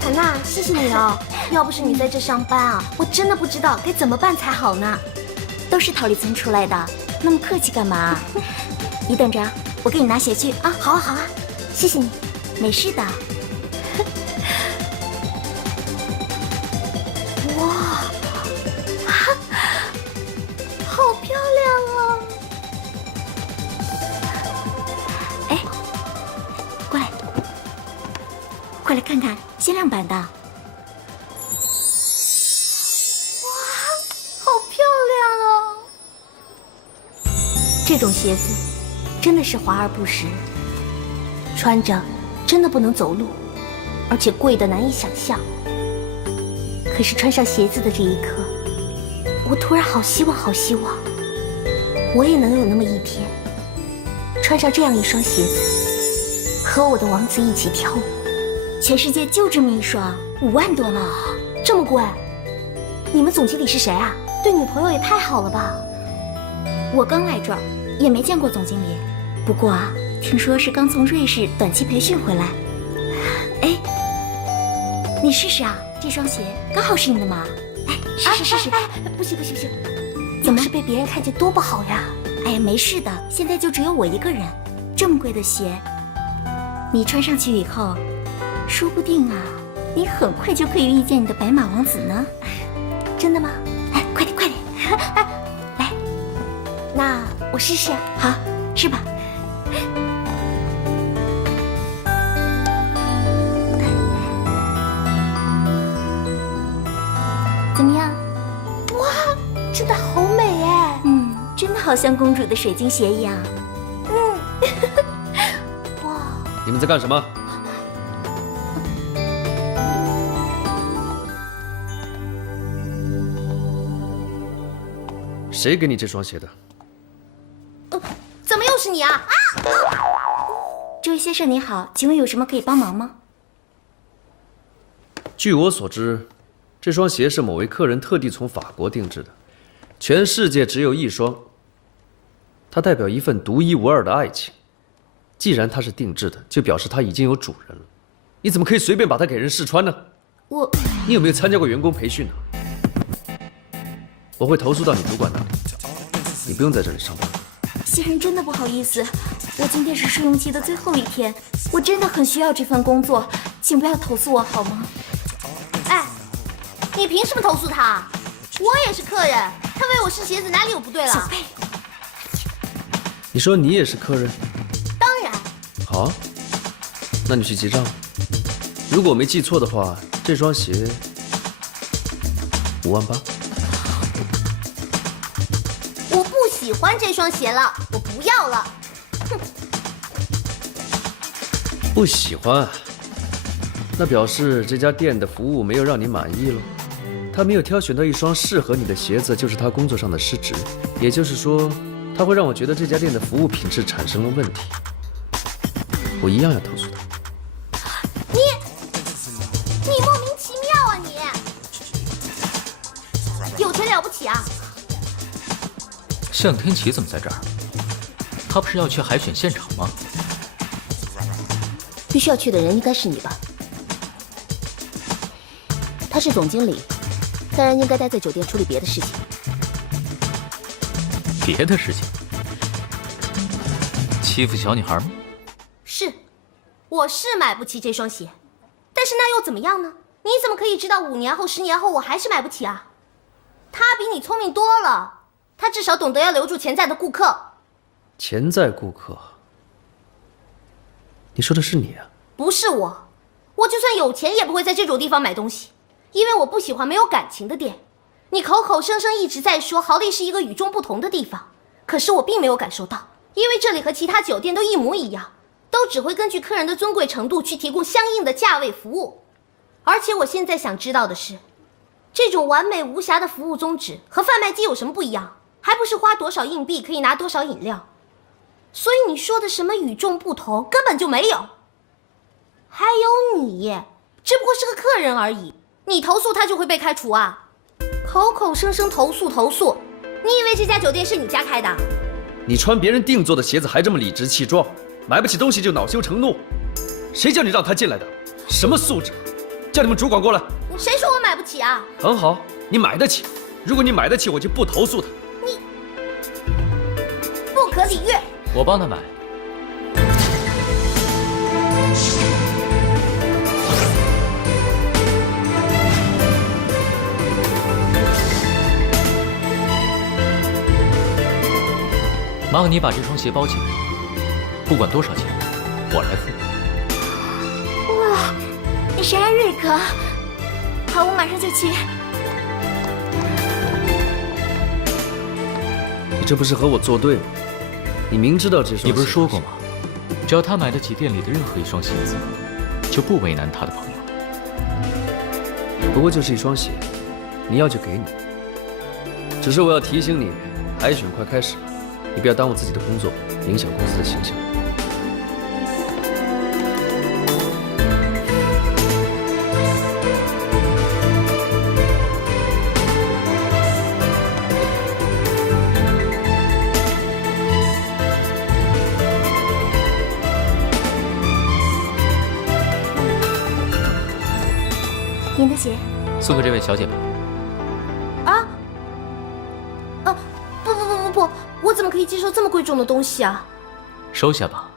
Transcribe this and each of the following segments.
坦娜，谢谢你哦。要不是你在这上班啊，我真的不知道该怎么办才好呢。都是桃李村出来的，那么客气干嘛？你等着，我给你拿鞋去啊。好啊好啊，谢谢你。没事的。哇，好漂亮哦！哎，过来，快来看看限量版的。哇，好漂亮哦！这种鞋子真的是华而不实，穿着真的不能走路，而且贵得难以想象。可是穿上鞋子的这一刻，我突然好希望，好希望，我也能有那么一天，穿上这样一双鞋子，和我的王子一起跳舞。全世界就这么一双，5万多呢，这么贵？你们总经理是谁啊？对女朋友也太好了吧？我刚来这儿，也没见过总经理。不过啊，听说是刚从瑞士短期培训回来。哎，你试试啊，这双鞋刚好是你的码。哎，试。不行不行不行，怎么要是被别人看见多不好呀？哎呀，没事的，现在就只有我一个人。这么贵的鞋，你穿上去以后，说不定啊，你很快就可以遇见你的白马王子呢。真的吗？哎，快点快点，来，那我试试。好，试吧。怎么样？哇，真的好美哎！真的好像公主的水晶鞋一样。哇！你们在干什么？谁给你这双鞋的？怎么又是你啊？这位先生您好，请问有什么可以帮忙吗？据我所知，这双鞋是某位客人特地从法国定制的，全世界只有一双。它代表一份独一无二的爱情。既然它是定制的，就表示它已经有主人了。你怎么可以随便把它给人试穿呢？你有没有参加过员工培训呢？我会投诉到你主管那里。你不用在这里上班。先生，真的不好意思，我今天是试用期的最后一天，我真的很需要这份工作，请不要投诉我好吗？哎，你凭什么投诉他？我也是客人，他为我试鞋子哪里有不对了？小贝，你说你也是客人？当然。好啊，那你去结账。如果我没记错的话，这双鞋58000。我不喜欢这双鞋了，我不要了。哼，不喜欢，那表示这家店的服务没有让你满意了。他没有挑选到一双适合你的鞋子，就是他工作上的失职。也就是说，他会让我觉得这家店的服务品质产生了问题。我一样要投诉他。你莫名其妙啊你！有钱了不起啊？向天琪怎么在这儿？他不是要去海选现场吗？必须要去的人应该是你吧？他是总经理，当然应该待在酒店处理别的事情。别的事情？欺负小女孩吗？是，我是买不起这双鞋，但是那又怎么样呢？你怎么可以知道5年后、10年后我还是买不起啊？他比你聪明多了，他至少懂得要留住潜在的顾客。潜在顾客？你说的是你啊？不是我，我就算有钱也不会在这种地方买东西，因为我不喜欢没有感情的店。你口口声声一直在说豪利是一个与众不同的地方，可是我并没有感受到，因为这里和其他酒店都一模一样，都只会根据客人的尊贵程度去提供相应的价位服务。而且我现在想知道的是，这种完美无瑕的服务宗旨和贩卖机有什么不一样？还不是花多少硬币可以拿多少饮料？所以你说的什么与众不同根本就没有。还有你，只不过是个客人而已，你投诉他就会被开除啊？口口声声投诉，你以为这家酒店是你家开的？你穿别人定做的鞋子还这么理直气壮，买不起东西就恼羞成怒，谁叫你让他进来的？什么素质？叫你们主管过来。谁说我买不起啊？很好，你买得起。如果你买得起，我就不投诉他。你不可理喻。我帮他买。麻烦你把这双鞋包起来，不管多少钱，我来付。哇，你是艾瑞克？好，我马上就去。你这不是和我作对吗？你明知道这双，你不是说过吗？只要他买得起店里的任何一双鞋子，就不为难他的朋友。不过就是一双鞋，你要就给你。只是我要提醒你，海选快开始了。你不要耽误自己的工作，影响公司的形象。您的鞋。送给这位小姐吧。不，我怎么可以接受这么贵重的东西啊？收下吧，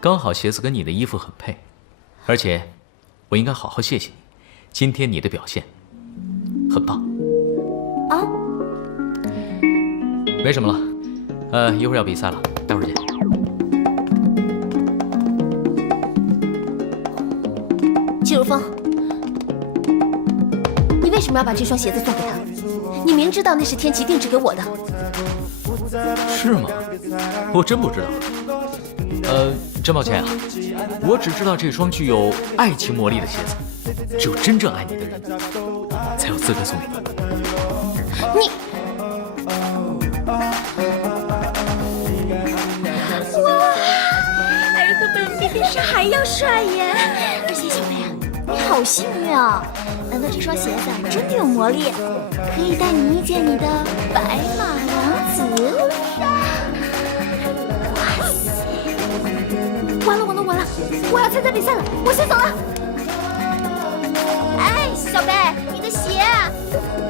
刚好鞋子跟你的衣服很配，而且我应该好好谢谢你，今天你的表现很棒。啊？没什么了，一会儿要比赛了，待会儿见。季如风，你为什么要把这双鞋子送给他？你明知道那是天琪定制给我的。是吗？我真不知道。真抱歉啊，我只知道这双具有爱情魔力的鞋子，只有真正爱你的人才有资格送给你。你，哇，艾瑞克本人比电视还要帅耶！而且小贝啊，你好幸运啊！难道这双鞋子真的有魔力，可以带你遇见你的白马王子？完了，我要参加比赛了，我先走了。哎，小贝，你的鞋啊！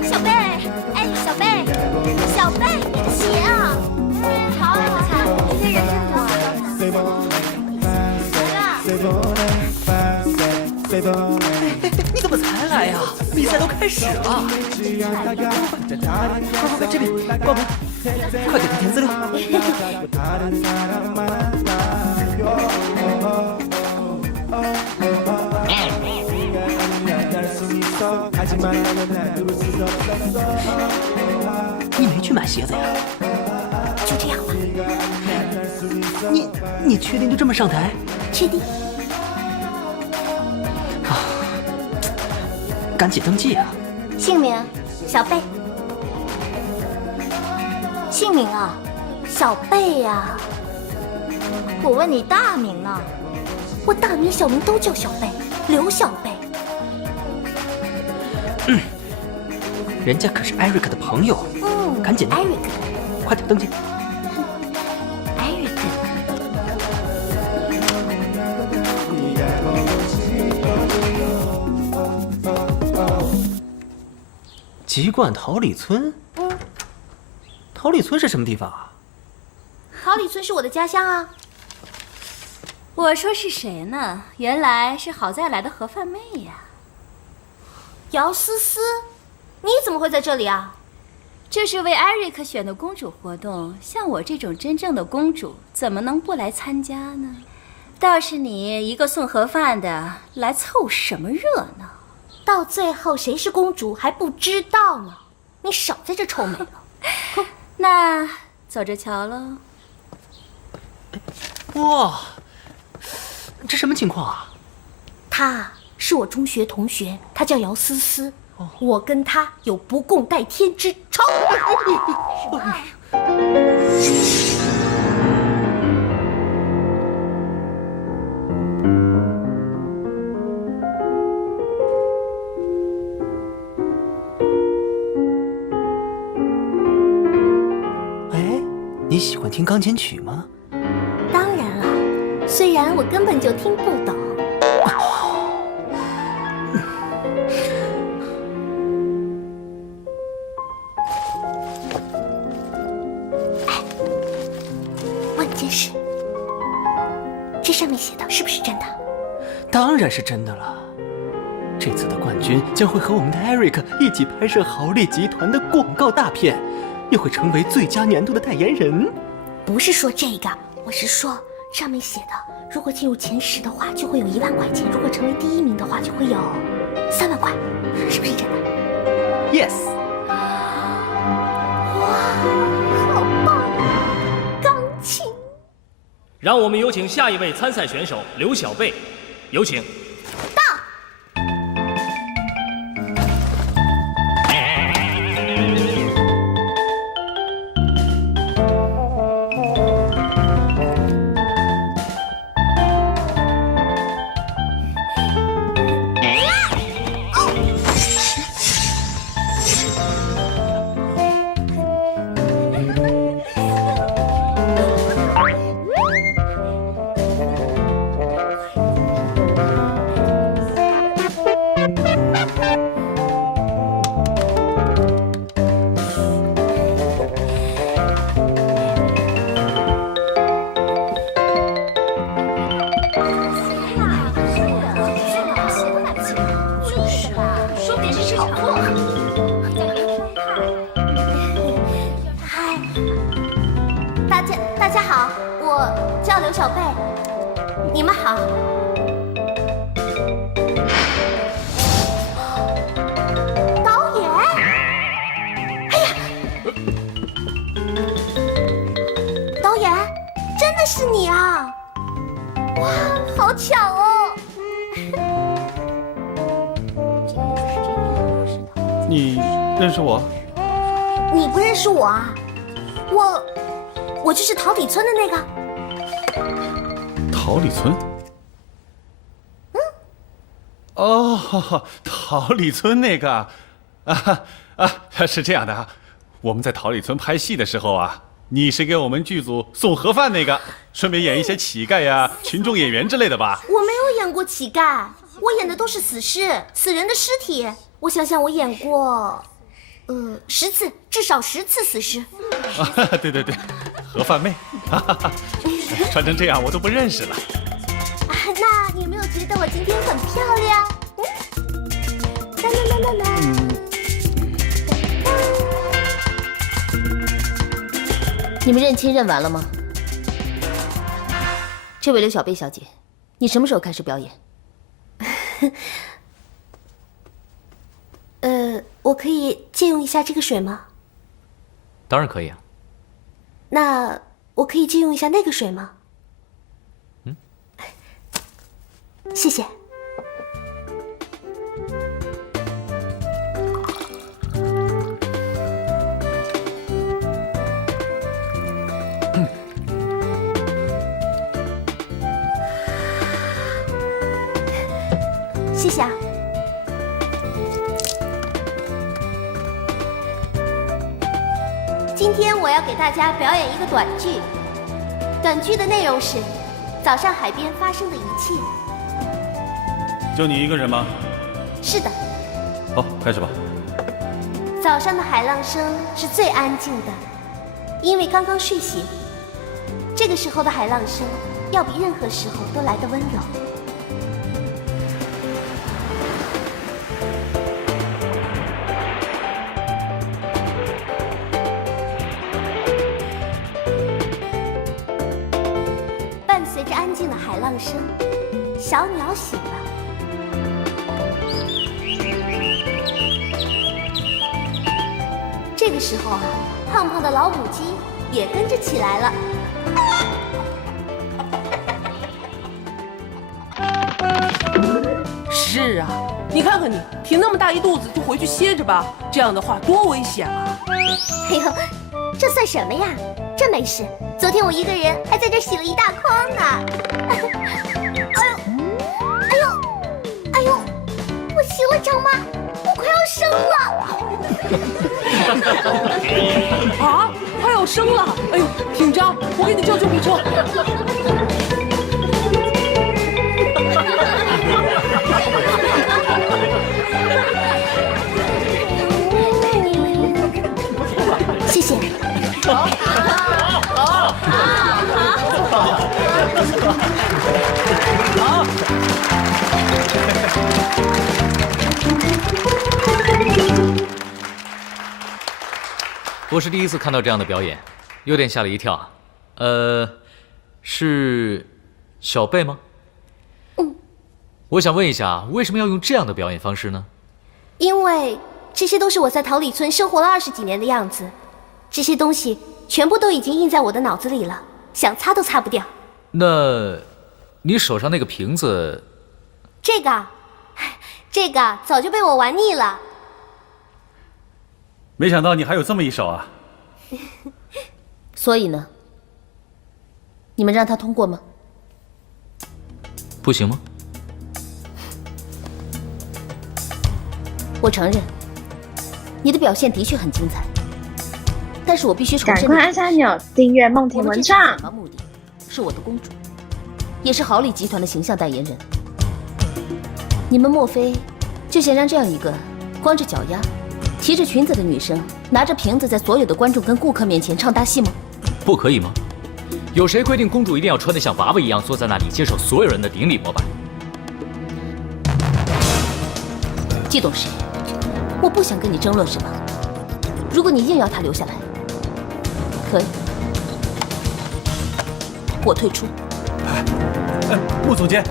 小贝，哎，小贝，你的鞋啊！好，今天人真多啊！你怎么才来呀？比赛都开始了！快，这边报名，快给他填资料。你没去买鞋子呀？就这样吧。你确定就这么上台？确定。赶紧登记啊！姓名：小贝。姓名啊，小贝呀。我问你大名呢？我大名小名都叫小贝，刘小贝。人家可是艾瑞克的朋友。赶紧的，艾瑞克，快点登记。艾瑞克。籍贯桃李村。桃李村是什么地方啊？桃李村是我的家乡啊。我说是谁呢？原来是好再来的盒饭妹呀。姚思思，你怎么会在这里啊？这是为艾瑞克选的公主活动，像我这种真正的公主，怎么能不来参加呢？倒是你一个送盒饭的，来凑什么热闹？到最后谁是公主还不知道呢？你少在这臭美了。那走着瞧喽。哇，这什么情况啊？她是我中学同学，她叫姚思思。我跟她有不共戴天之仇。哎，你喜欢听钢琴曲吗？当然了，虽然我根本就听不懂。问件事，这上面写的是不是真的？当然是真的了。这次的冠军将会和我们的 Eric 一起拍摄豪利集团的广告大片，也会成为最佳年度的代言人。不是说这个，我是说上面写的，如果进入前10的话，就会有1万块钱；如果成为第1名的话，就会有3万块，是不是真的 ？Yes。哇，好棒啊！钢琴。让我们有请下一位参赛选手刘小贝，有请。大家好，我叫刘小贝，你们好。导演，哎呀，导演，真的是你啊！哇，好巧哦！你认识我？你不认识我啊？我就是桃李村的那个。桃李村？哦，桃李村那个，是这样的啊，我们在桃李村拍戏的时候啊，你是给我们剧组送盒饭那个，顺便演一些乞丐呀、群众演员之类的吧？我没有演过乞丐，我演的都是死尸，死人的尸体。我想想，我演过，10次，至少10次死尸。对，盒饭妹，穿成这样我都不认识了。那你有没有觉得我今天很漂亮？你们认亲认完了吗？这位刘小贝小姐，你什么时候开始表演？我可以借用一下这个水吗？当然可以啊。那我可以借用一下那个水吗？谢谢。谢谢啊。今天我要给大家表演一个短剧。短剧的内容是早上海边发生的一切。就你一个人吗？是的。好，开始吧。早上的海浪声是最安静的，因为刚刚睡醒。这个时候的海浪声要比任何时候都来得温柔。伴随着安静的海浪声，小鸟醒了。这个时候啊，胖胖的老母鸡也跟着起来了。是啊，你看看你，挺那么大一肚子，就回去歇着吧。这样的话多危险啊！哎呦，这算什么呀？真没事。昨天我一个人还在这洗了一大筐呢。哎呦，我行了，张妈，我快要生了。啊，快要生了！哎呦，挺张，我给你叫救护车。我是第一次看到这样的表演，有点吓了一跳。是小贝吗？我想问一下，为什么要用这样的表演方式呢？因为这些都是我在桃李村生活了20几年的样子，这些东西全部都已经印在我的脑子里了，想擦都擦不掉。那，你手上那个瓶子，这个早就被我玩腻了。没想到你还有这么一手啊！所以呢？你们让他通过吗？不行吗？我承认，你的表现的确很精彩，但是我必须重申，赶快按下钮订阅梦婷文创。我们这次的目的是我的公主，也是豪利集团的形象代言人。你们莫非就想让这样一个光着脚丫、提着裙子的女生，拿着瓶子在所有的观众跟顾客面前唱大戏吗？不可以吗？有谁规定公主一定要穿得像娃娃一样坐在那里接受所有人的顶礼膜拜？季董事，我不想跟你争论什么。如果你硬要她留下来，可以，我退出。穆总监，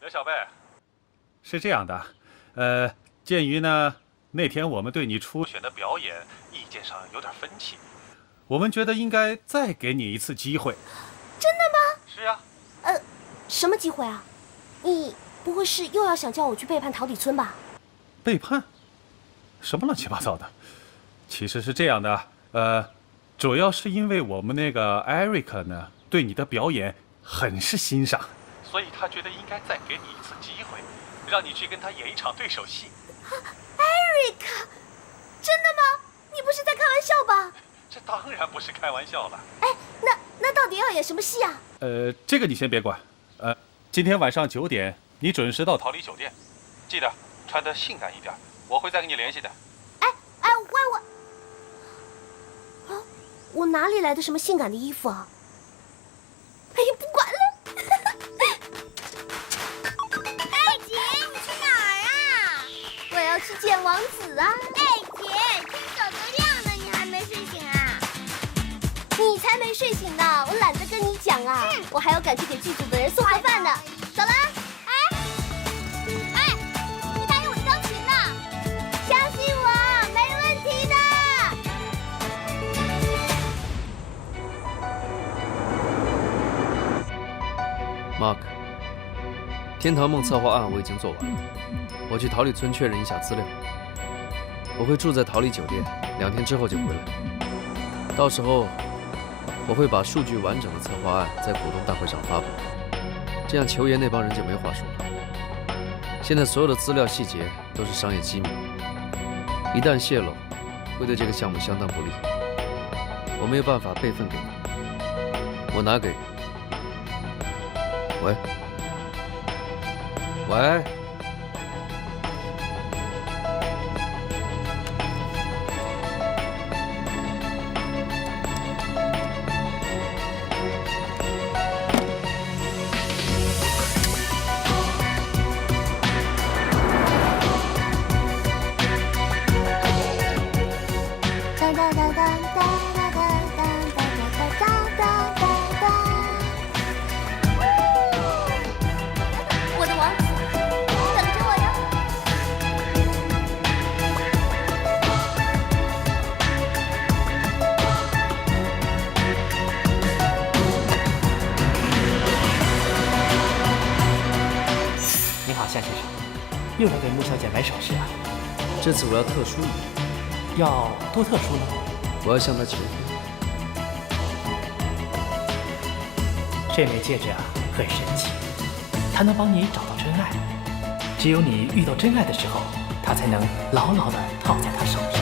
刘小贝，是这样的，鉴于呢那天我们对你初选的表演意见上有点分歧，我们觉得应该再给你一次机会。真的吗？是啊。什么机会啊？你不会是又要想叫我去背叛桃李村吧？背叛？什么乱七八糟的？其实是这样的，主要是因为我们那个 Eric 呢，对你的表演很是欣赏，所以他觉得应该再给你一次机会，让你去跟他演一场对手戏。Eric， 真的吗？你不是在开玩笑吧？这当然不是开玩笑了。哎，那到底要演什么戏啊？这个你先别管。今天晚上9点，你准时到桃李酒店，记得穿得性感一点，我会再跟你联系的。喂我，啊，我哪里来的什么性感的衣服啊？哎呀，不管了。哎姐，你去哪儿啊？我要去见王子啊！哎姐，天早都亮了，你还没睡醒啊？你才没睡醒呢，我懒得跟你讲啊，我还要赶去给剧组的人送盒饭呢。走了。哎，你答应我的钢琴呢？相信我，没问题的。Mark， 天堂梦策划案我已经做完了，我去桃李村确认一下资料。我会住在桃李酒店，2天之后就回来。到时候我会把数据完整的策划案在股东大会上发布，这样球爷那帮人就没话说了。现在所有的资料细节都是商业机密，一旦泄露，会对这个项目相当不利。我没有办法备份给你，我拿给……喂，喂。我的王子，等着我哟。你好，夏先生，又来给穆小姐买首饰啊？这次我要特殊一点。要多特殊呢？我要向她求婚。这枚戒指啊，很神奇，它能帮你找到真爱。只有你遇到真爱的时候，它才能牢牢地套在她手上。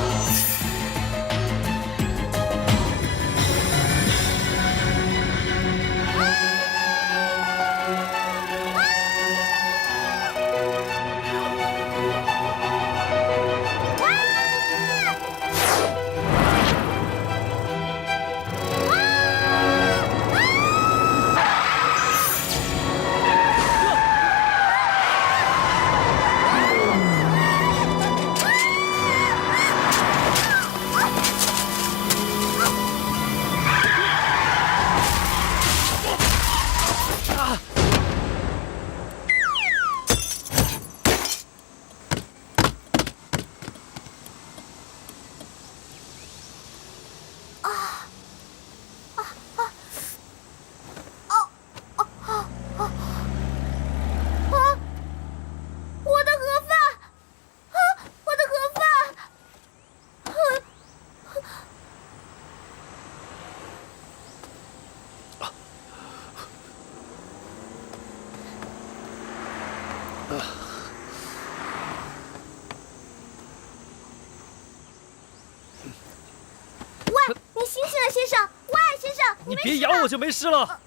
你别咬我就没事了。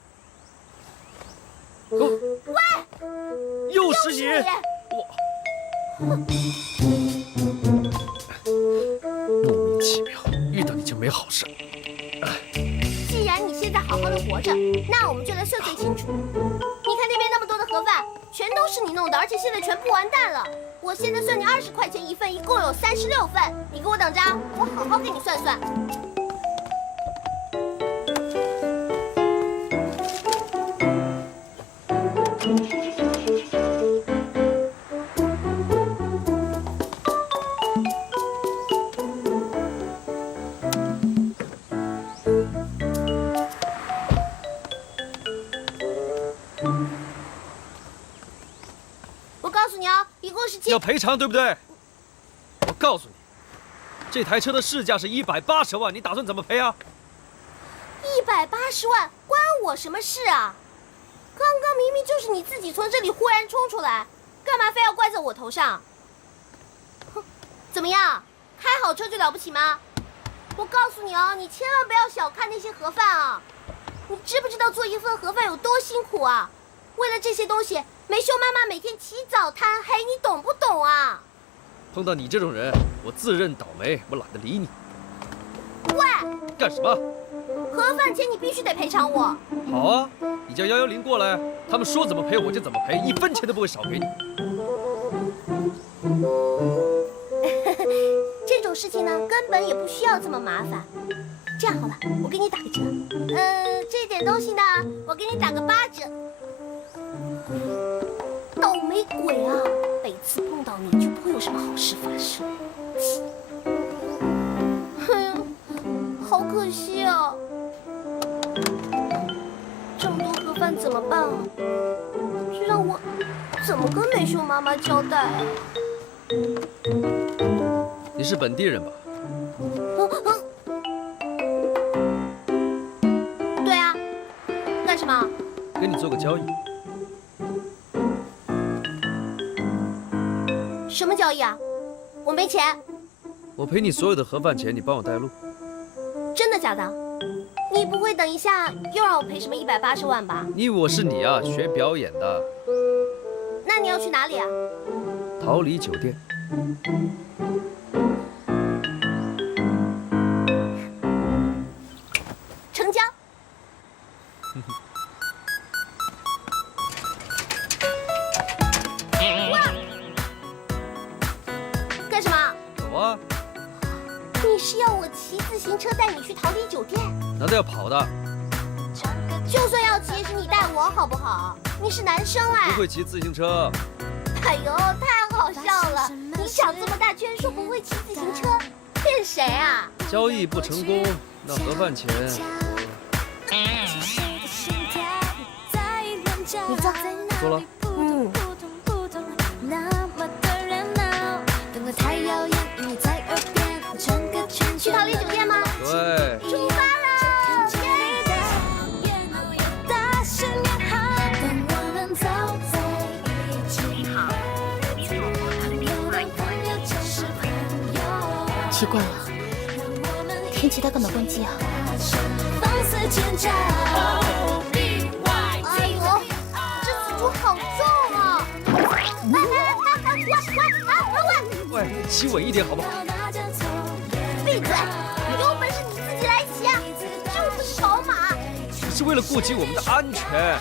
喂，又是你！莫名其妙，遇到你就没好事。既然你现在好好的活着，那我们就来算算清楚。你看那边那么多的盒饭，全都是你弄的，而且现在全部完蛋了。我现在算你20块钱一份，一共有36份。你给我等着，我好好给你算算。我告诉你哦，一共是7。要赔偿对不对？我告诉你，这台车的市价是180万，你打算怎么赔啊180万，关我什么事啊？刚刚明明就是你自己从这里忽然冲出来，干嘛非要怪在我头上？哼，怎么样，开好车就了不起吗？我告诉你哦，你千万不要小看那些盒饭啊！你知不知道做一份盒饭有多辛苦啊？为了这些东西，梅秀妈妈每天起早贪黑，你懂不懂啊？碰到你这种人，我自认倒霉，我懒得理你。喂，干什么？盒饭钱你必须得赔偿我。好啊，你叫110过来，他们说怎么赔我就怎么赔，1分钱都不会少给你。这种事情呢，根本也不需要这么麻烦。这样好了，我给你打个折。这点东西呢，我给你打个8折。倒霉鬼啊！每次碰到你就不会有什么好事发生。好可惜啊！这么多盒饭怎么办啊？这让我怎么跟美秀妈妈交代啊？你是本地人吧？对啊，干什么？跟你做个交易。什么交易啊？我没钱。我赔你所有的盒饭钱，你帮我带路。真的假的？你不会等一下又让我赔什么180万吧？你以为我是你啊？学表演的。那你要去哪里啊？桃李酒店。成交。哇！干什么？走啊！你是要我骑自行车带你去桃李酒店？难道要跑的？就算要骑，也是你带我好不好？你是男生哎。不会骑自行车。哎呦，太好笑了！你长这么大居然说不会骑自行车，骗谁啊？交易不成功，那盒饭钱。你坐。坐了。去桃李酒店吗？对。出发了！奇怪了，天气它干嘛关机啊？哎呦，这死猪好重啊！喂，骑稳一点好不好？闭嘴！有本事你自己来骑啊！就是少马。你是为了顾及我们的安全。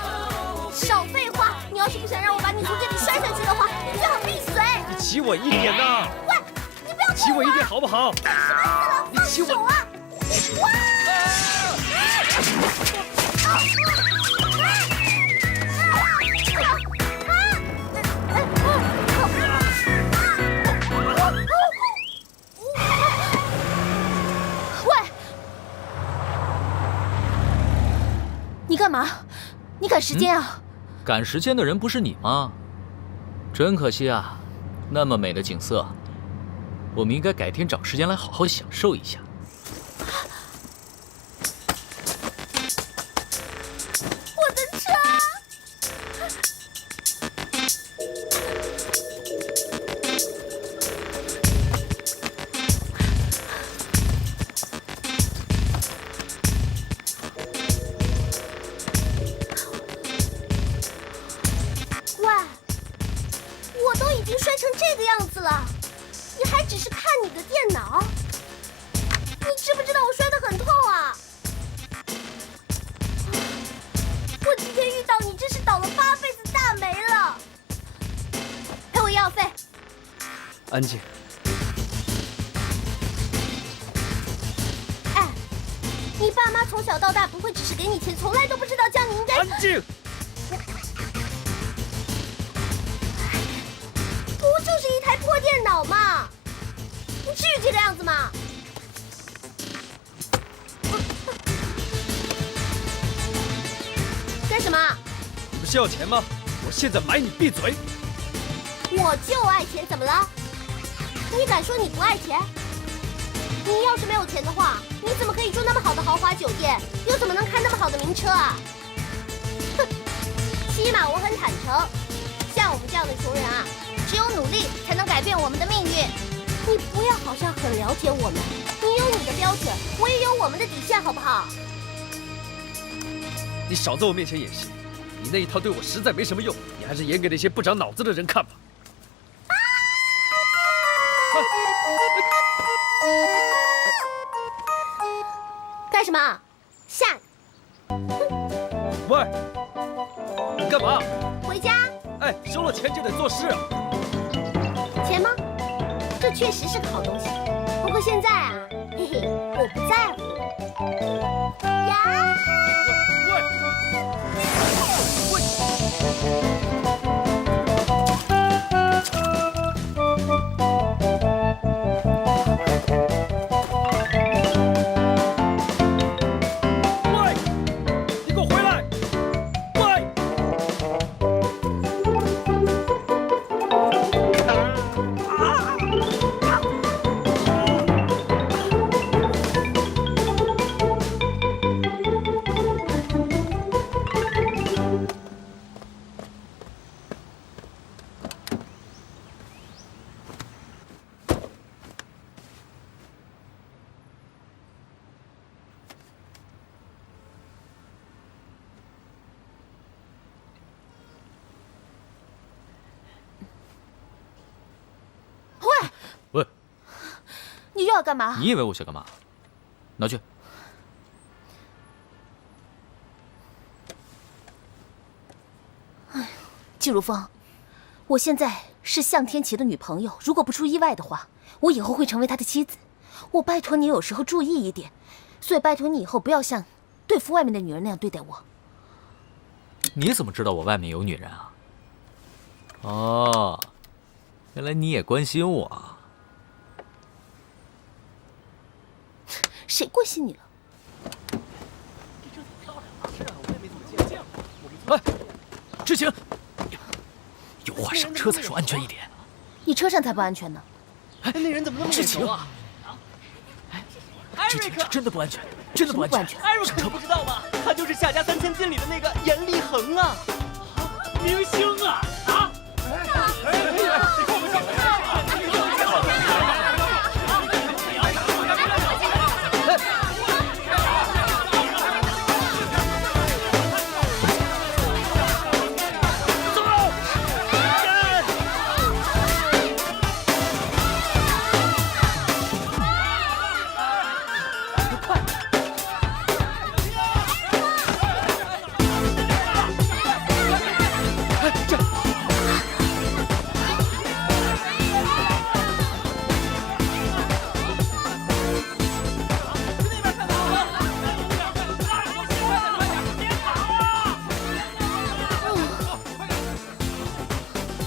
少废话！你要是不想让我把你从这里摔下去的话，你最好闭嘴。你骑稳一点呐！喂，你不要骑稳一点好不好？什么死了？你骑稳啊！哇！喂，你干嘛？你赶时间啊？赶时间的人不是你吗？真可惜啊，那么美的景色，我们应该改天找时间来好好享受一下。我的车！安静。哎，你爸妈从小到大不会只是给你钱，从来都不知道叫你应该……安静！不就是一台破电脑吗？不至于这个样子吗？干什么？你不是要钱吗？我现在买你闭嘴！我就爱钱，怎么了？你敢说你不爱钱？你要是没有钱的话，你怎么可以住那么好的豪华酒店，又怎么能开那么好的名车啊？哼，起码我很坦诚，像我们这样的穷人啊，只有努力才能改变我们的命运。你不要好像很了解我们，你有你的标准，我也有我们的底线，好不好？你少在我面前演戏，你那一套对我实在没什么用，你还是演给那些不长脑子的人看吧。干什么？下！喂，你干嘛？回家。哎，收了钱就得做事啊。钱吗？这确实是个好东西。不过现在啊，嘿嘿，我不在乎。呀！喂，你又要干嘛？你以为我想干嘛？拿去。季如风，我现在是向天琪的女朋友，如果不出意外的话，我以后会成为他的妻子。我拜托你有时候注意一点，所以拜托你以后不要像对付外面的女人那样对待我。你怎么知道我外面有女人啊？哦，原来你也关心我啊。谁关心你了？哎，知情，有话上车再说，安全一点。你车上才不安全呢。哎，那人怎么那么知情啊？知情，这真的不安全，真的不安全。艾瑞克，你不知道吗？他就是夏家3000金里的那个严立恒啊，明星啊！啊！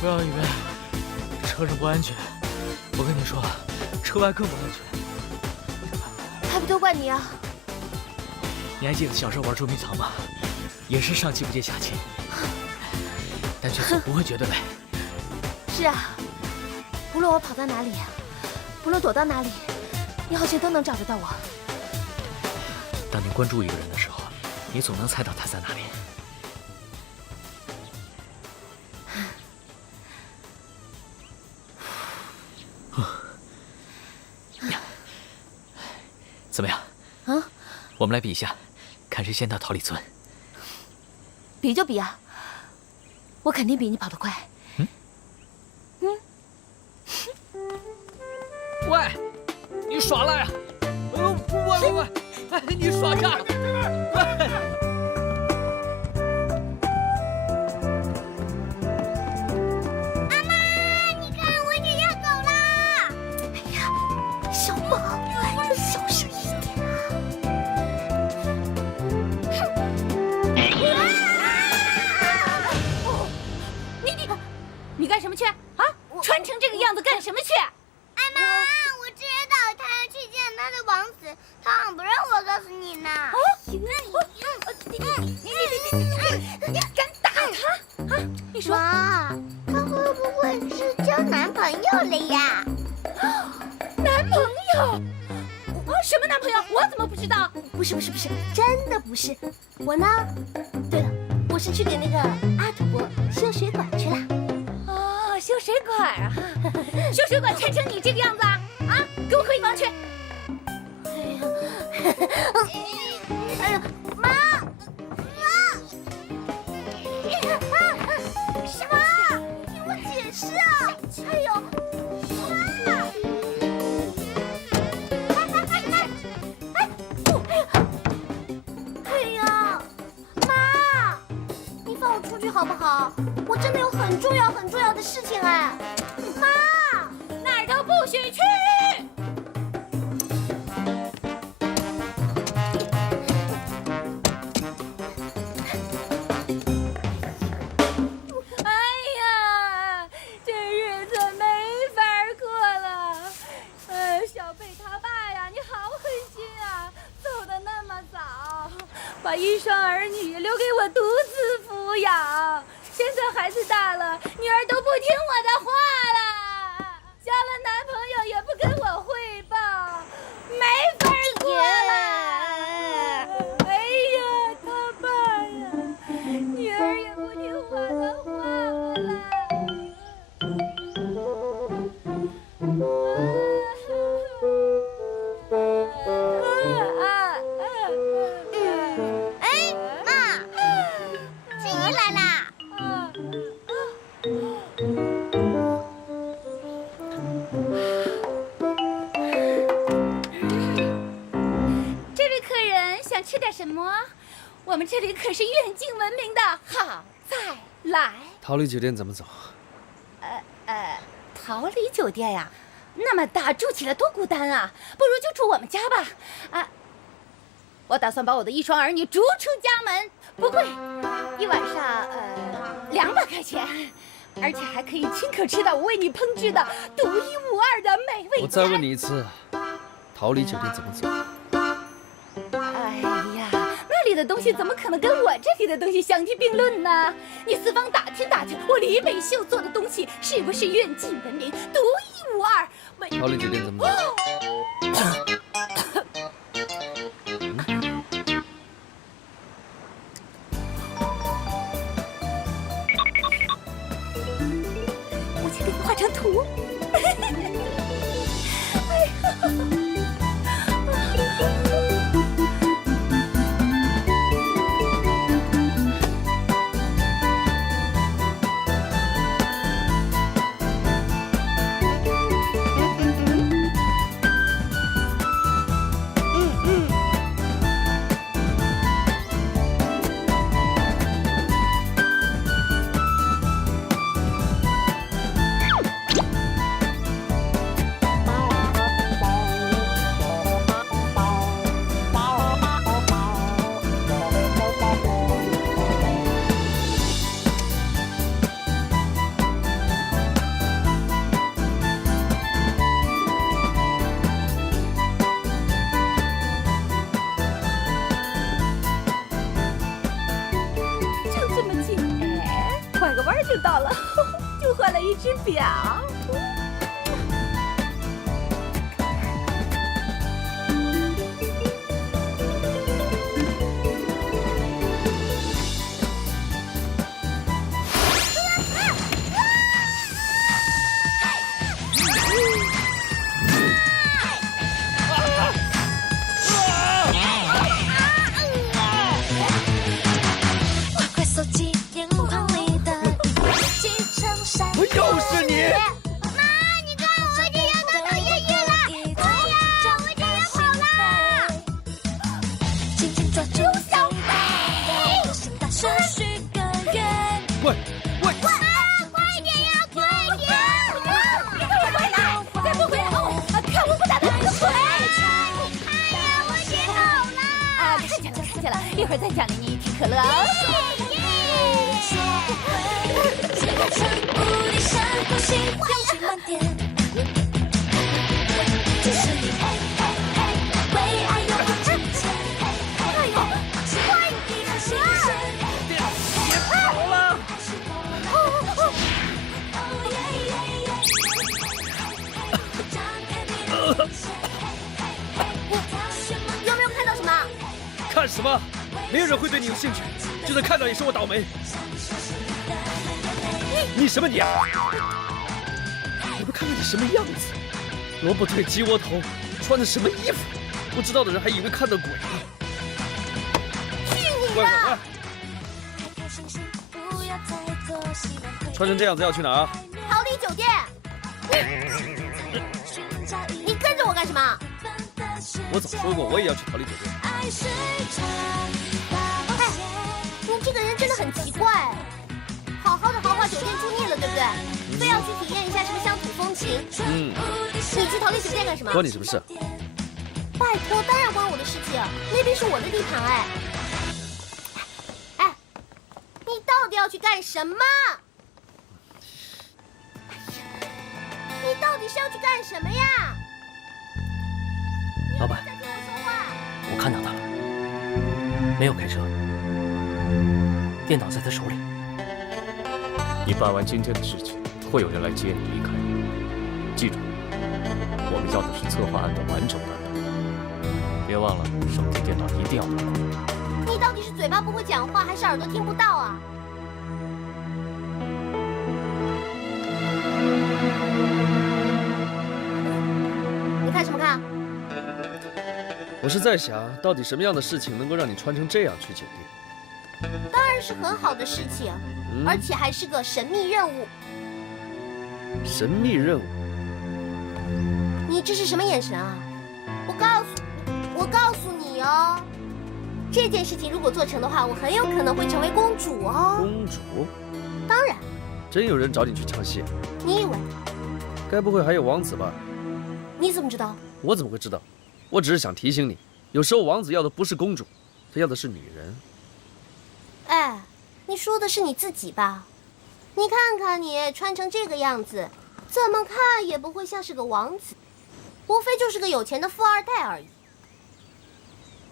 不要以为车上不安全，我跟你说，车外更不安全。还不都怪你啊！你还记得小时候玩捉迷藏吗？也是上气不接下气，但却不会觉得累。是啊，无论我跑到哪里，无论躲到哪里，你好像都能找得到我。当你关注一个人的时候，你总能猜到他在哪里。怎么样？啊？我们来比一下，看谁先到桃李村。比就比啊！我肯定比你跑得快。喂，你耍赖啊！喂，哎，你耍诈！阿妈，你看我姐要走啦！你敢打他啊？你说，妈，他会不会是交男朋友了呀？男朋友？什么男朋友？我怎么不知道？不是，真的不是。我呢？对了，我是去给那个阿土伯修水管去了。哦，修水管啊！修水管穿成你这个样子啊！啊，给我回房去！哎呀，妈！妈，听我解释啊！还有，妈，你放我出去好不好？我真的有很重要的事情哎！妈，哪儿都不许去！哎呀，这日子没法过了。小贝他爸呀，你好狠心啊，走得那么早，把一双儿女留给我独自抚养。现在孩子大了，女儿都不听我的话了，交了男朋友也不跟我汇报，没法过了。哎呀，他爸呀，女儿也不听我的话了。哎，妈，静怡来啦！这位客人想吃点什么？我们这里可是远近闻名的好再来。桃李酒店怎么走？桃李酒店呀，那么大，住起来多孤单啊！不如就住我们家吧。啊，我打算把我的一双儿女逐出家门，不贵，一晚上200块钱，而且还可以亲口吃到我为你烹制的独一无二的美味餐。我再问你一次，桃李酒店怎么走？哎呀，那里的东西怎么可能跟我这里的东西相提并论呢？你四方打听打听，我李北秀做的东西是不是远近闻名、独一无二？桃李酒店怎么走？我去给你画张图。就到了，就换了一只表。又是你！妈，你看我这要等到爷爷了！哎呀，我这要跑啦！刘小贝，喂！快点呀，快点！你看我回来，再不回来，看我不打断你的腿！哎呀，我先走了。看见了，一会儿再奖励你一瓶可乐哦。不行，勇气满点。这是你，嘿嘿嘿，为爱勇往直前，嘿嘿嘿，快点，心什么？没有人会对你有兴趣，就算看到也是我倒霉。你什么你啊？你不看看你什么样子？萝卜腿鸡窝头，穿的什么衣服？不知道的人还以为看到鬼呢。去你的！穿成这样子要去哪儿？逃离酒店。你跟着我干什么？我早说过，我也要去逃离酒店。哎，你这个人真的很奇怪。好好的豪华酒店住腻了，对不对？非要去体验一下什么乡土风情。你去逃离酒店干什么？关你什么事？拜托，当然关我的事情，那边是我的地盘哎。哎，你到底要去干什么？你到底是要去干什么呀？老板，在听我说话。我看到他了，没有开车，电脑在他手里。你办完今天的事情，会有人来接你离开。记住，我们要的是策划案的完整版本。别忘了，手提电脑一定要拿过。你到底是嘴巴不会讲话，还是耳朵听不到啊？你看什么看？我是在想，到底什么样的事情能够让你穿成这样去酒店？当然是很好的事情，而且还是个神秘任务。神秘任务？你这是什么眼神啊？我告诉你哦，这件事情如果做成的话，我很有可能会成为公主哦。公主？当然。真有人找你去唱戏？你以为？该不会还有王子吧？你怎么知道？我怎么会知道？我只是想提醒你，有时候王子要的不是公主，他要的是女人。哎，你说的是你自己吧？你看看你穿成这个样子，怎么看也不会像是个王子，无非就是个有钱的富二代而已。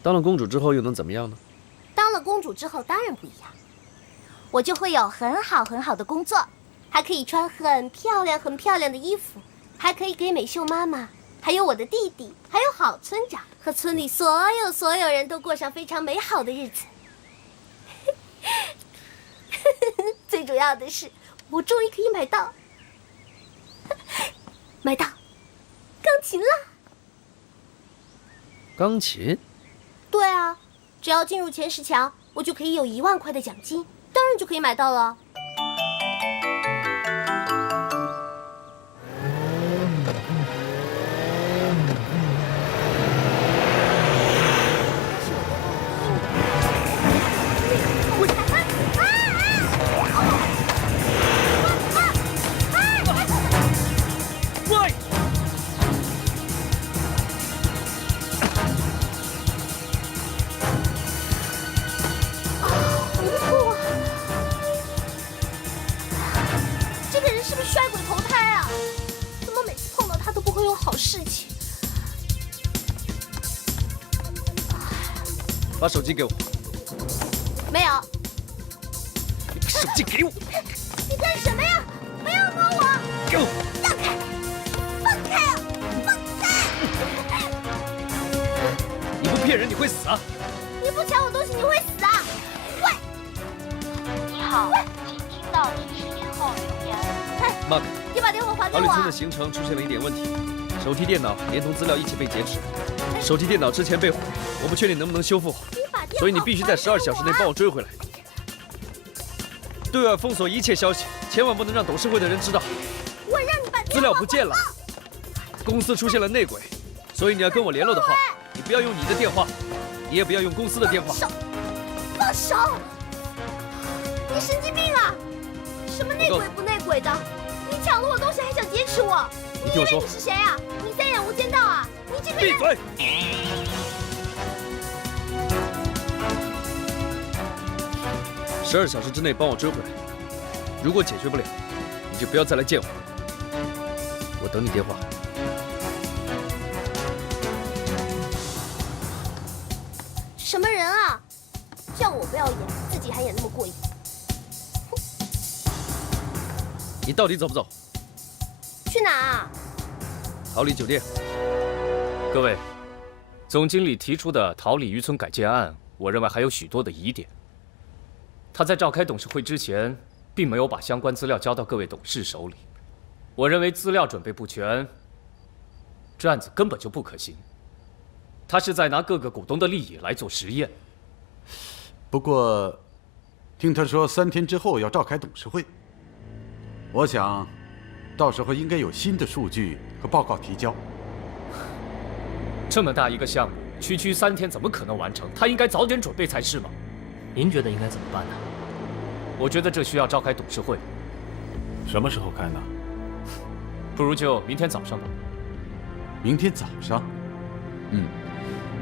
当了公主之后又能怎么样呢？当了公主之后当然不一样，我就会有很好的工作，还可以穿很漂亮的衣服，还可以给美秀妈妈，还有我的弟弟，还有好村长和村里所有人都过上非常美好的日子。最主要的是，我终于可以买到钢琴了。钢琴？对啊，只要进入前10强，我就可以有1万块的奖金，当然就可以买到了。把手机给我。没有。你把手机给我。你干什么呀？不要摸我！给我。放开！放开啊！放开！你不骗人，你会死啊！你不抢我东西，你会死啊！喂！你好，请听到提示音后留言。Mark，你把电话还给我。桃李村的行程出现了一点问题，手提电脑连同资料一起被劫持。手提电脑之前被毁，我不确定能不能修复好，所以你必须在12小时内帮我追回来。对外封锁一切消息，千万不能让董事会的人知道。我让你把资料不见了，公司出现了内鬼，所以你要跟我联络的话，你不要用你的电话，你也不要用公司的电话。放手！你神经病啊！什么内鬼不内鬼的？你抢了我东西还想劫持我？你听我说，你是谁啊？你三眼无间道啊！你这个人！闭嘴！12小时之内帮我追回来，如果解决不了，你就不要再来见我。我等你电话。什么人啊？叫我不要演，自己还演那么过瘾。你到底走不走？去哪啊？桃李酒店。各位，总经理提出的桃李渔村改建案，我认为还有许多的疑点。他在召开董事会之前，并没有把相关资料交到各位董事手里。我认为资料准备不全，这案子根本就不可行。他是在拿各个股东的利益来做实验。不过，听他说3天之后要召开董事会，我想，到时候应该有新的数据和报告提交。这么大一个项目，区3天怎么可能完成？他应该早点准备才是嘛。您觉得应该怎么办呢？我觉得这需要召开董事会。什么时候开呢？不如就明天早上吧。明天早上？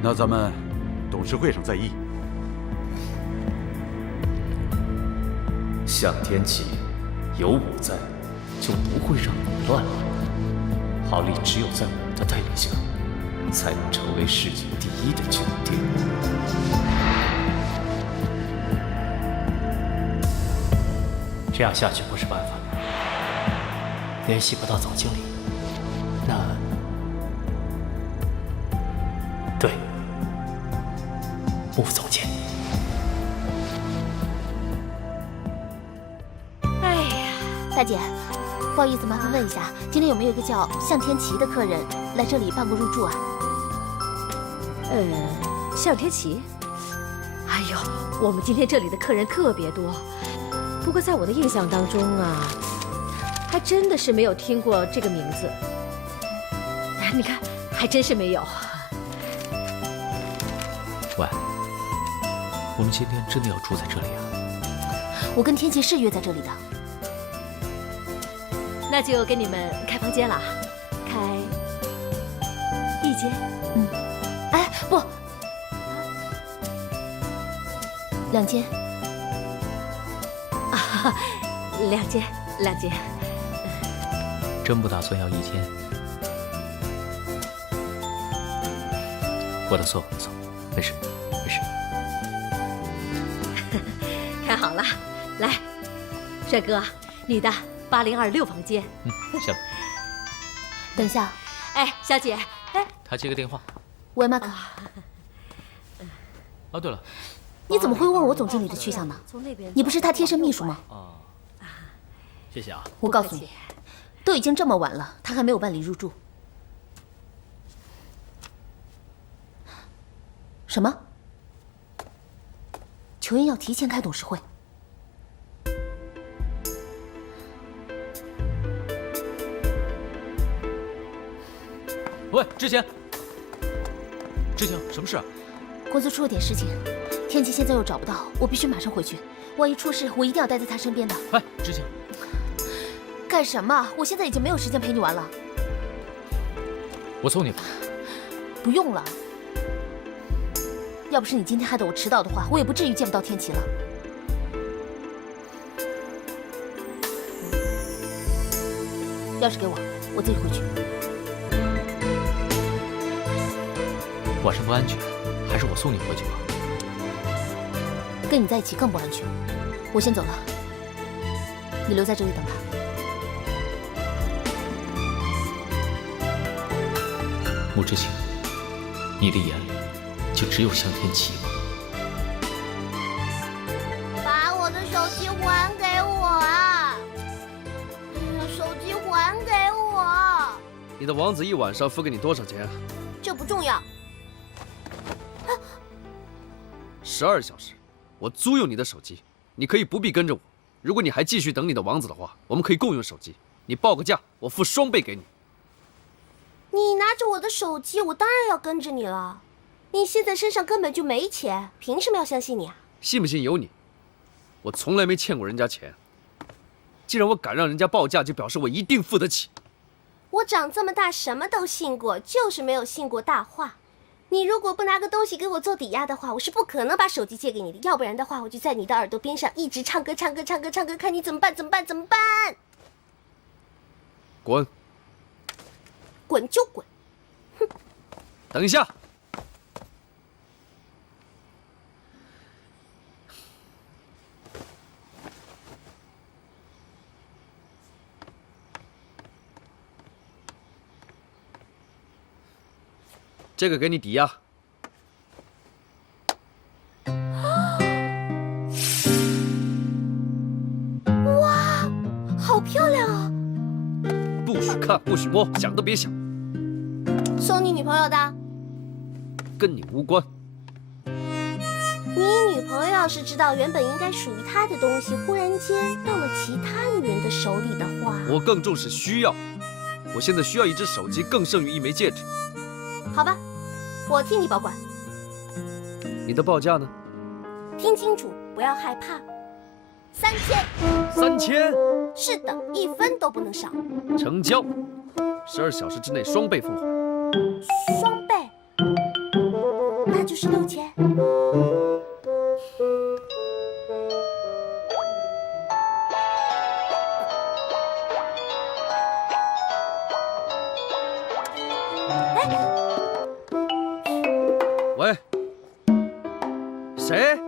那咱们董事会上再议。向天齐，有我在，就不会让你乱来。豪利只有在我的带领下，才能成为世界第1的酒店。这样下去不是办法，联系不到总经理，那对，穆总监。哎呀，大姐，不好意思，麻烦问一下，今天有没有一个叫向天齐的客人来这里办过入住啊？向天齐？哎呦，我们今天这里的客人特别多，不过在我的印象当中啊，还真的是没有听过这个名字。你看，还真是没有。喂，我们今天真的要住在这里啊？我跟天齐是约在这里的。那就给你们开房间了，开1间。哎，不，2间。啊，2间，2间。真不打算要1间？我的错，我的错，没事，没事。看好了，来，帅哥，你的8026房间。行。等一下，哎，小姐，哎，他接个电话。喂，马可。哦，对了，你怎么会问我总经理的去向呢？你不是他贴身秘书吗？谢谢啊。我告诉你，都已经这么晚了，他还没有办理入住。什么？裘燕要提前开董事会？喂，之前，什么事啊？公司出了点事情，天琪现在又找不到，我必须马上回去。万一出事，我一定要待在他身边的。哎，之前，干什么？我现在已经没有时间陪你玩了。我送你吧。不用了。要不是你今天害得我迟到的话，我也不至于见不到天琪了。钥匙给我，我自己回去。晚上不安全，还是我送你回去吧。跟你在一起更不安全。我先走了，你留在这里等他。穆之晴，你的眼里就只有向天齐吗？把我的手机还给我啊！手机还给我！你的王子一晚上付给你多少钱啊？这不重要。 12小时，我租用你的手机，你可以不必跟着我。如果你还继续等你的王子的话，我们可以共用手机。你报个价，我付双倍给你。你拿着我的手机，我当然要跟着你了。你现在身上根本就没钱，凭什么要相信你啊？信不信由你。我从来没欠过人家钱。既然我敢让人家报价，就表示我一定付得起。我长这么大什么都信过，就是没有信过大话。 你如果不拿个东西给我做抵押的话，我是不可能把手机借给你的。要不然的话，我就在你的耳朵边上一直唱歌，唱歌，唱歌，唱歌，看你怎么办，怎么办，怎么办？滚！滚就滚！哼！等一下，这个给你抵押。看，不许摸，想都别想，送你女朋友的。跟你无关。你女朋友要是知道原本应该属于她的东西，忽然间到了其他女人的手里的话，我更重视需要。我现在需要一只手机，更胜于一枚戒指。好吧，我替你保管。你的报价呢？听清楚，不要害怕。3000。3000。是的，1分都不能少。成交。12小时之内双倍奉还。双倍？那就是6000。喂，谁？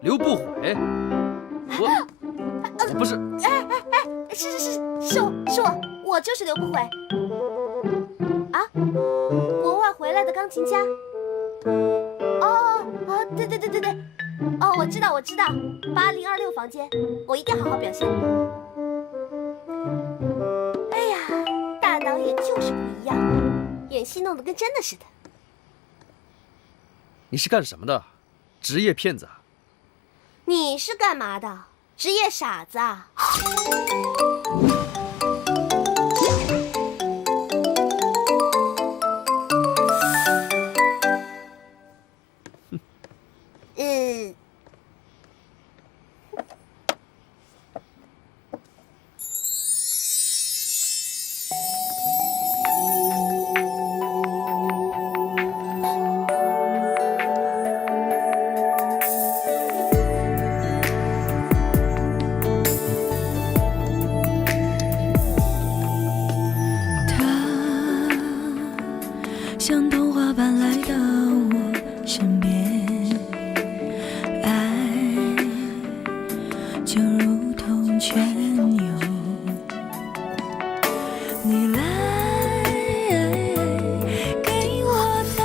刘不悔？我不是。是我就是刘不悔。啊，国外回来的钢琴家。对。哦，我知道，8026房间，我一定好好表现。哎呀，大导演就是不一样，演戏弄得跟真的似的。你是干什么的？职业骗子啊？你是干嘛的？职业傻子啊？像童话般来到我身边，爱就如同泉涌，你来给我太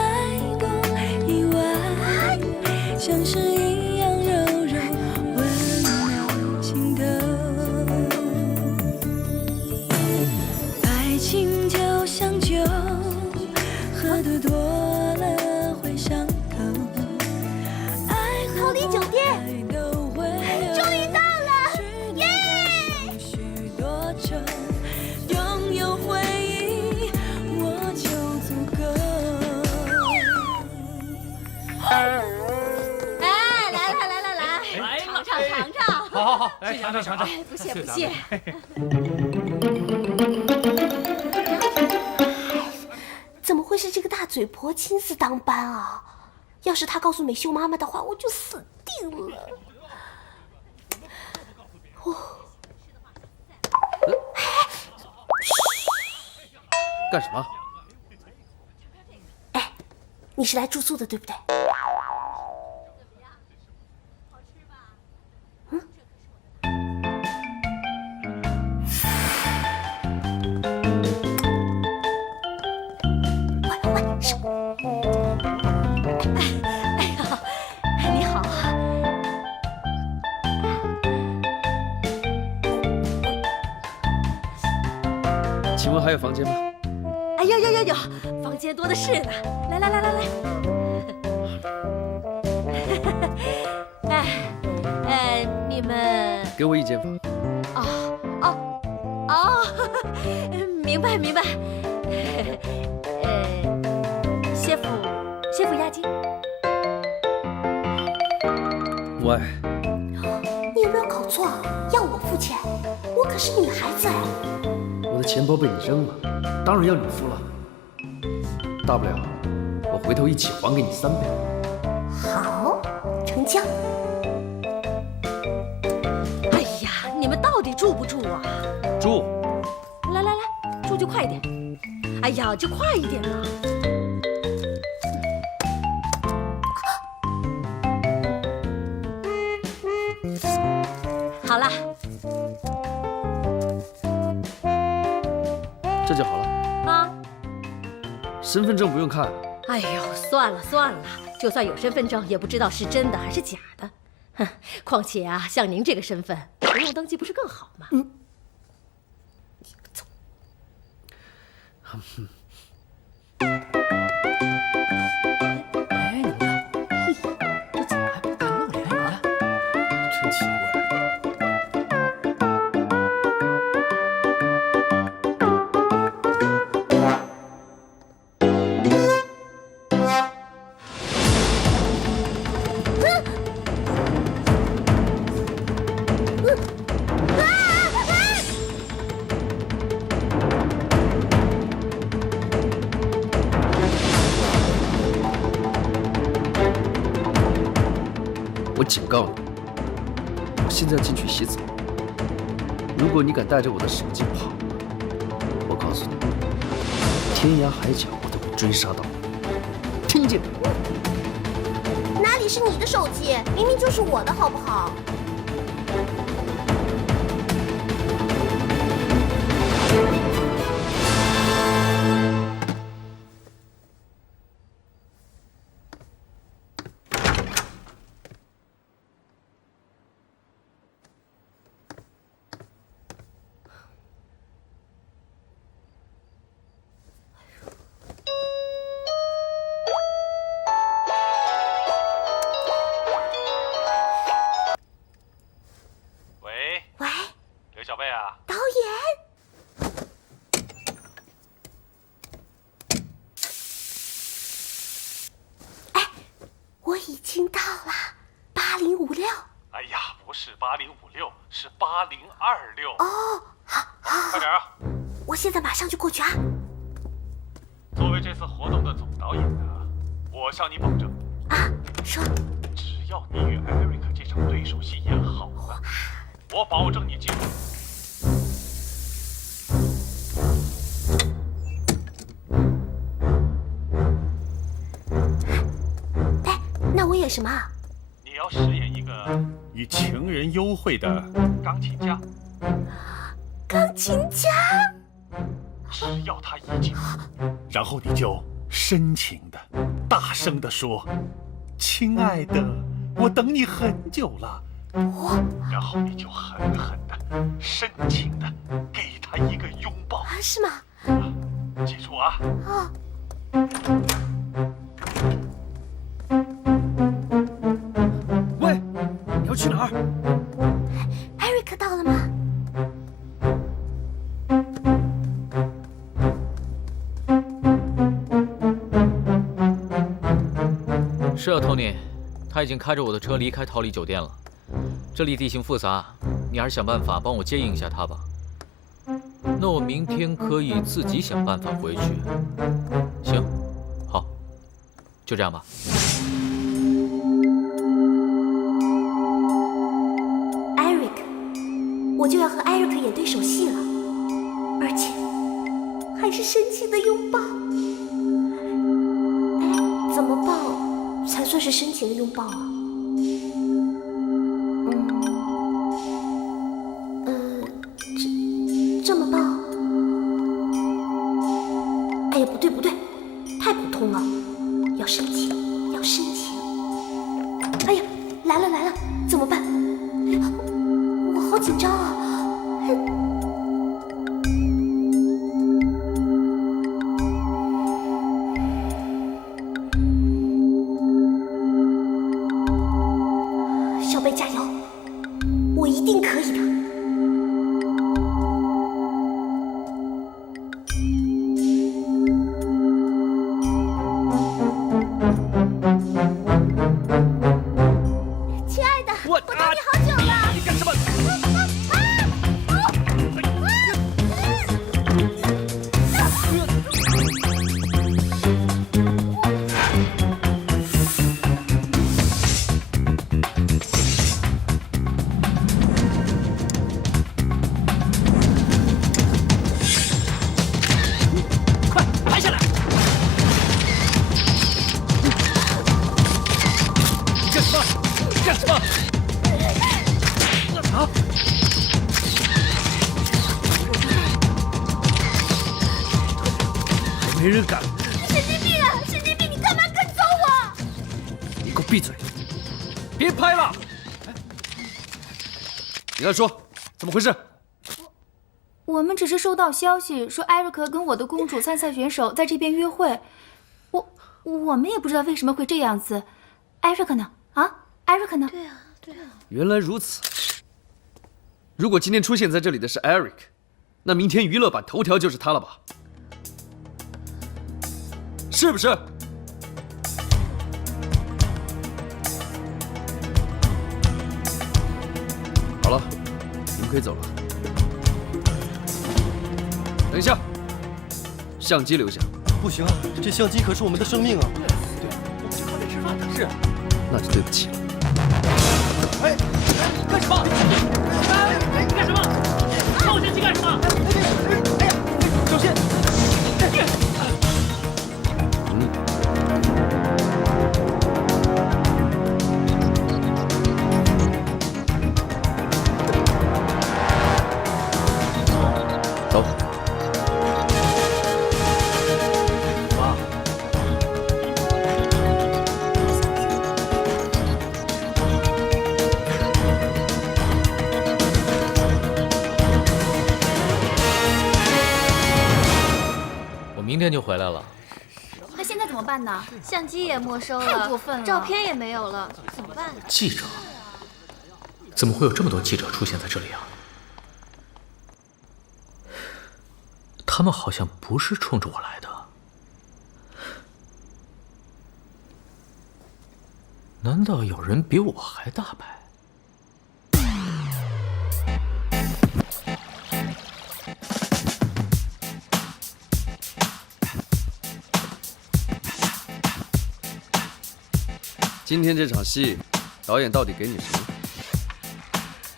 多意外，像是一样柔柔温暖心头。爱情就像酒，喝得多了会上头，爱和桃李酒店都会终于到了，耶！许多愁，拥有回忆我就足够。哎，来，尝尝。好，来尝尝。哎，不谢。怎么会是这个大嘴婆亲自当班啊？要是她告诉美秀妈妈的话，我就死定了。干什么？哎，你是来住宿的对不对？你好。请问还有房间吗？哎，有，房间多的是呢。来。你们给我一间房。哦，明白。先付押金。喂，你有没有搞错？要我付钱？我可是女孩子哎。我的钱包被你扔了，当然要你付了。大不了我回头一起还给你3倍。好，成交。哎呀，你们到底住不住啊？住。来，住就快一点。哎呀，就快一点嘛。好了，这就好了啊。身份证不用看。哎呦，算了，就算有身份证，也不知道是真的还是假的。哼，况且啊，像您这个身份，不用登记不是更好吗？嗯。走。哎，你们看，这怎么还不敢露脸？你看，真奇怪。我警告你，我现在要进去洗澡。如果你敢带着我的手机跑，我告诉你，天涯海角我都会追杀到你，听见没？哪里是你的手机？明明就是我的，好不好？喂，刘小贝啊，导演。哎，我已经到了8056。哎呀，不是8056，是8026。哦，好，快点啊！我现在马上就过去啊。作为这次活动的总导演啊，我向你保证啊，说，只要你与艾瑞克这场对手戏演好了，我保证你进入。哎，那我演什么啊？你要饰演一个与情人幽会的钢琴家。钢琴家？只要他一进屋，然后你就深情的、大声的说：“亲爱的，我等你很久了。”然后你就狠狠的、深情的给他一个拥抱。是吗？记住啊！啊。喂，你要去哪儿？艾瑞克到了吗？是啊，Tony，他已经开着我的车离开桃李酒店了。这里地形复杂，你还是想办法帮我接应一下他吧。那我明天可以自己想办法回去。行，好，就这样吧。艾瑞克，我就要和艾瑞克演对手戏了，而且还是深情的拥抱。哎，怎么抱才算是深情的拥抱啊？这么抱？哎呀，不对不对，太普通了，要深情，要深情。哎呀，来了来了，怎么办？我好紧张啊！小贝加油，我一定可以的。亲爱的，我等你好久了。你干什么？快拍下来！你干什么？你干什么？啊！没人敢！神经病啊！神经病！你干嘛跟踪我？你给我闭嘴！别拍了！你来说，怎么回事？我们只是收到消息说艾瑞克跟我的公主参赛选手在这边约会，我们也不知道为什么会这样子。艾瑞克呢？啊，艾瑞克呢？对啊，对啊。原来如此。如果今天出现在这里的是 Eric， 那明天娱乐版头条就是他了吧？是不是？好了，你们可以走了。等一下，相机留下。不行啊，这相机可是我们的生命啊！对，我们就靠这吃饭的。是。那就对不起了。哎，你干什么？哎，你干什么？靠相机干什么？哎呀，小心！走。明天就回来了。那现在怎么办呢？相机也没收了，太过分了，照片也没有了，怎么办？记者？怎么会有这么多记者出现在这里啊？他们好像不是冲着我来的。难道有人比我还大牌？今天这场戏，导演到底给你什么？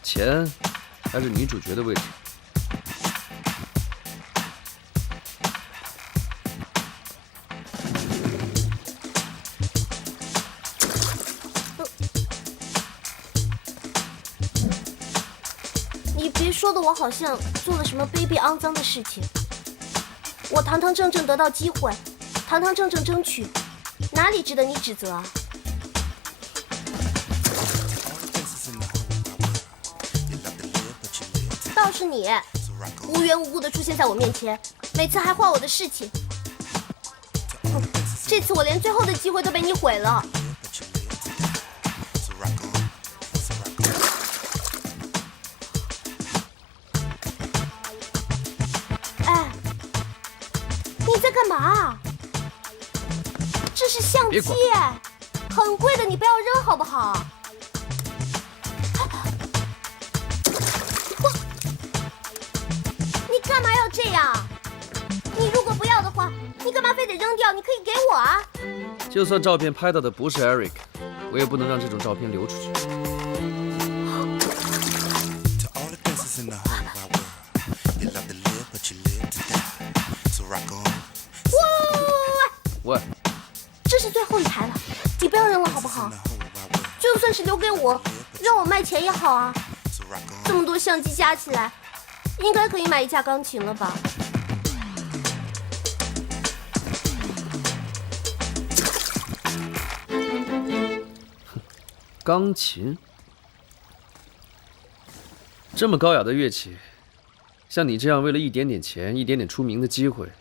钱，还是女主角的位置？你别说的，我好像做了什么卑鄙肮脏的事情。我堂堂正正得到机会，堂堂正正争取，哪里值得你指责啊？倒是你，无缘无故的出现在我面前，每次还坏我的事情。这次我连最后的机会都被你毁了。哎，你在干嘛？这是相机哎，很贵的，你不要扔好不好？干嘛要这样？你如果不要的话，你干嘛非得扔掉？你可以给我啊！就算照片拍到的不是 Eric， 我也不能让这种照片流出去。喂，这是最后一台了，你不要扔了好不好？就算是留给我，让我卖钱也好啊。这么多相机加起来，应该可以买一架钢琴了吧？钢琴，这么高雅的乐器，像你这样为了一点点钱、一点点出名的机会，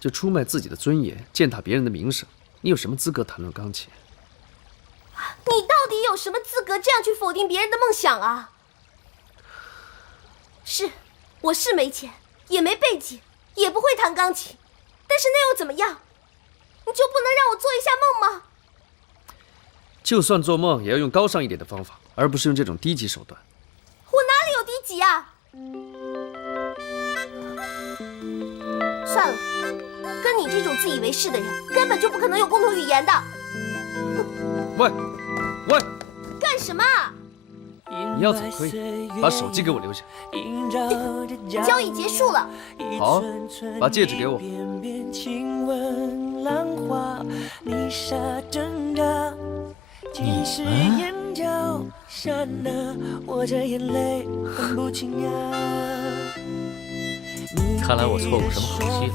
就出卖自己的尊严、践踏别人的名声，你有什么资格谈论钢琴？你到底有什么资格这样去否定别人的梦想啊？是，我是没钱，也没背景，也不会弹钢琴，但是那又怎么样？你就不能让我做一下梦吗？就算做梦，也要用高尚一点的方法，而不是用这种低级手段。我哪里有低级啊？算了，跟你这种自以为是的人，根本就不可能有共同语言的。喂，喂，干什么？你要走可以，把手机给我留下。交易结束了。好，把戒指给我。看来我错过什么好戏了。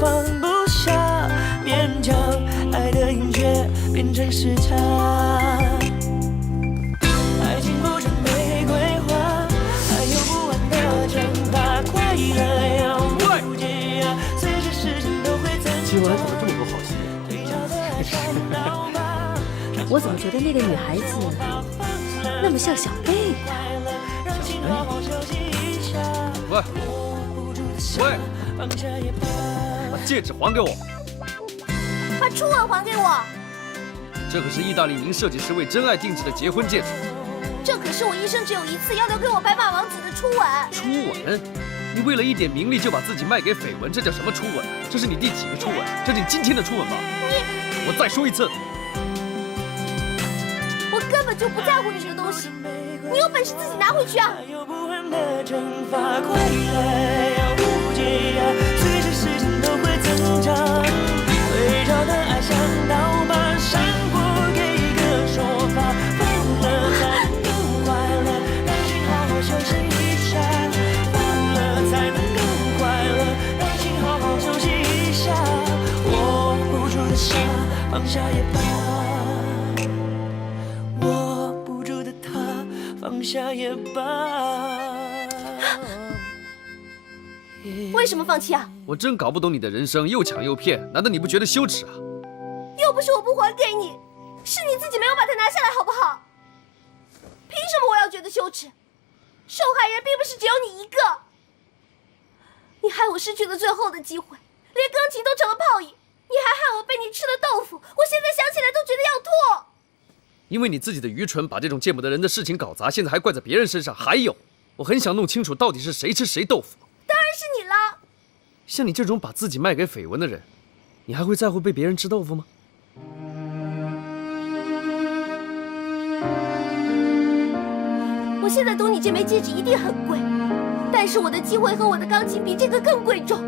放不下，勉强变成时差。爱情不像玫瑰花，还有不完的惩罚，快乐要无解啊，随着时间都会增今晚怎么这么多好戏？我怎么觉得那个女孩子那么像小贝呢？喂，把戒指还给我！把初吻还给我！这可是意大利名设计师为真爱定制的结婚戒指。这可是我一生只有一次要留给我白马王子的初吻。初吻？你为了一点名利就把自己卖给绯闻，这叫什么初吻？这是你第几个初吻？这是你今天的初吻吧？我再说一次，我根本就不在乎你这个东西，你有本事自己拿回去啊！随着时间都会增长，对照的爱像刀疤，闪过给一个说法，疯了才能更快乐，让心好好休息一下，疯了才能更快乐，让心好好休息一下，握不住的沙放下也罢，握不住的他放下也罢。为什么放弃啊？我真搞不懂你的人生，又抢又骗，难道你不觉得羞耻啊？又不是我不还给你，是你自己没有把它拿下来，好不好？凭什么我要觉得羞耻？受害人并不是只有你一个，你害我失去了最后的机会，连钢琴都成了泡影，你还害我被你吃了豆腐，我现在想起来都觉得要吐。因为你自己的愚蠢，把这种见不得人的事情搞砸，现在还怪在别人身上。还有，我很想弄清楚到底是谁吃谁豆腐。当然是你了。像你这种把自己卖给绯闻的人，你还会在乎被别人吃豆腐吗？我现在懂你这枚戒指一定很贵，但是我的机会和我的钢琴比这个更贵重。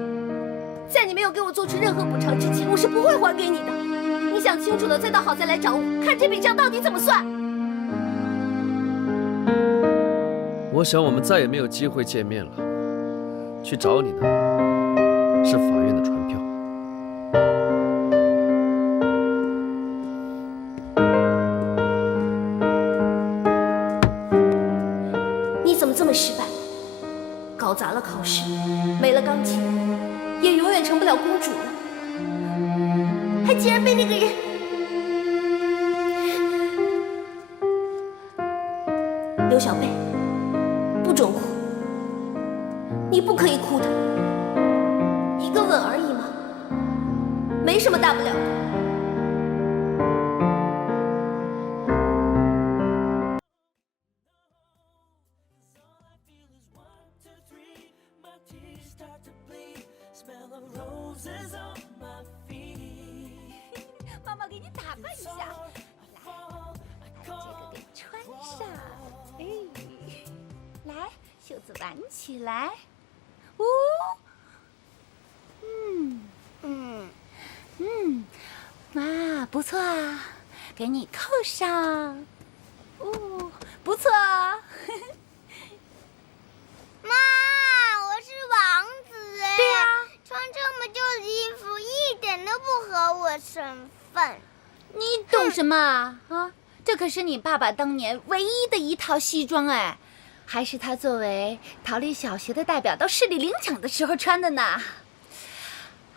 在你没有给我做出任何补偿之前，我是不会还给你的。你想清楚了再倒好再来找我，看这笔账到底怎么算。我想我们再也没有机会见面了。去找你的是法院的传票。你怎么这么失败？搞砸了考试，没了钢琴，也永远成不了公主了。还竟然被那个人……刘小贝，不准哭。你不可以哭的，一个吻而已嘛，没什么大不了的。妈妈给你打扮一下，来，把这个给穿上，哎，来，袖子挽起来。妈，不错啊，给你扣上，不错啊。妈，我是王子哎。对呀，穿这么旧的衣服一点都不合我身份。你懂什么啊？这可是你爸爸当年唯一的一套西装哎，还是他作为桃李小学的代表到市里领奖的时候穿的呢。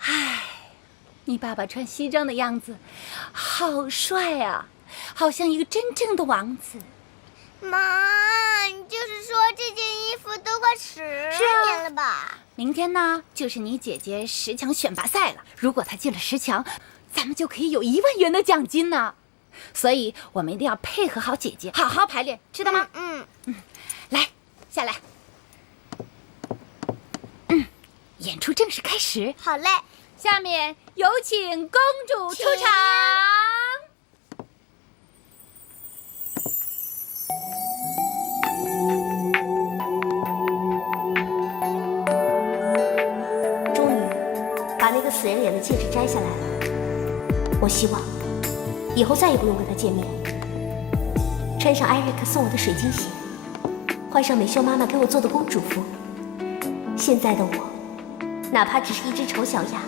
唉，你爸爸穿西装的样子好帅啊，好像一个真正的王子。妈，你就是说这件衣服都快10年了吧？明天呢，就是你姐姐10强选拔赛了。如果她进了10强，咱们就可以有1万元的奖金呢。所以我们一定要配合好姐姐，好好排练，知道吗？来，下来。演出正式开始。好嘞。下面有请公主出场。终于把那个死人脸的戒指摘下来了。我希望以后再也不用跟他见面。穿上艾瑞克送我的水晶鞋，换上美秀妈妈给我做的公主服。现在的我，哪怕只是一只丑小鸭，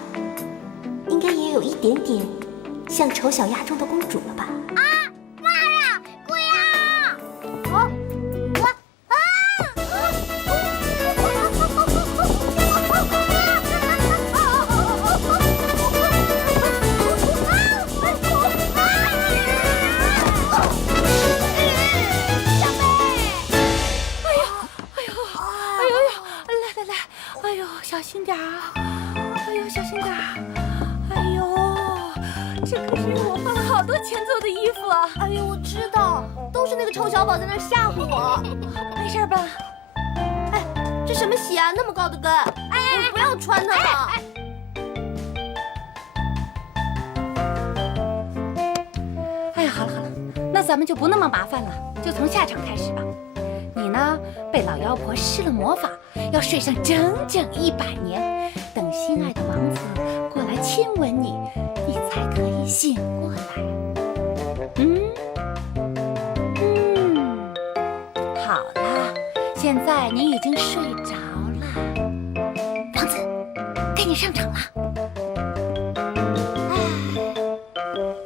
应该也有一点点像丑小鸭中的公主了吧？啊！妈呀！鬼呀！哦，哎呦，小心点啊！哎呦，小心点儿！哎呦，这可是我花了好多钱做的衣服啊！哎呦，我知道，都是那个臭小宝在那儿吓唬我。没事吧？哎，这什么鞋啊，那么高的跟！哎，不要穿它了。哎呀，好了好了，那咱们就不那么麻烦了，就从下场开始吧。你呢，被老妖婆施了魔法，要睡上整整100年，等心爱的王子过来亲吻你，你才可以醒过来。好了，现在你已经睡着了，王子，该你上场了。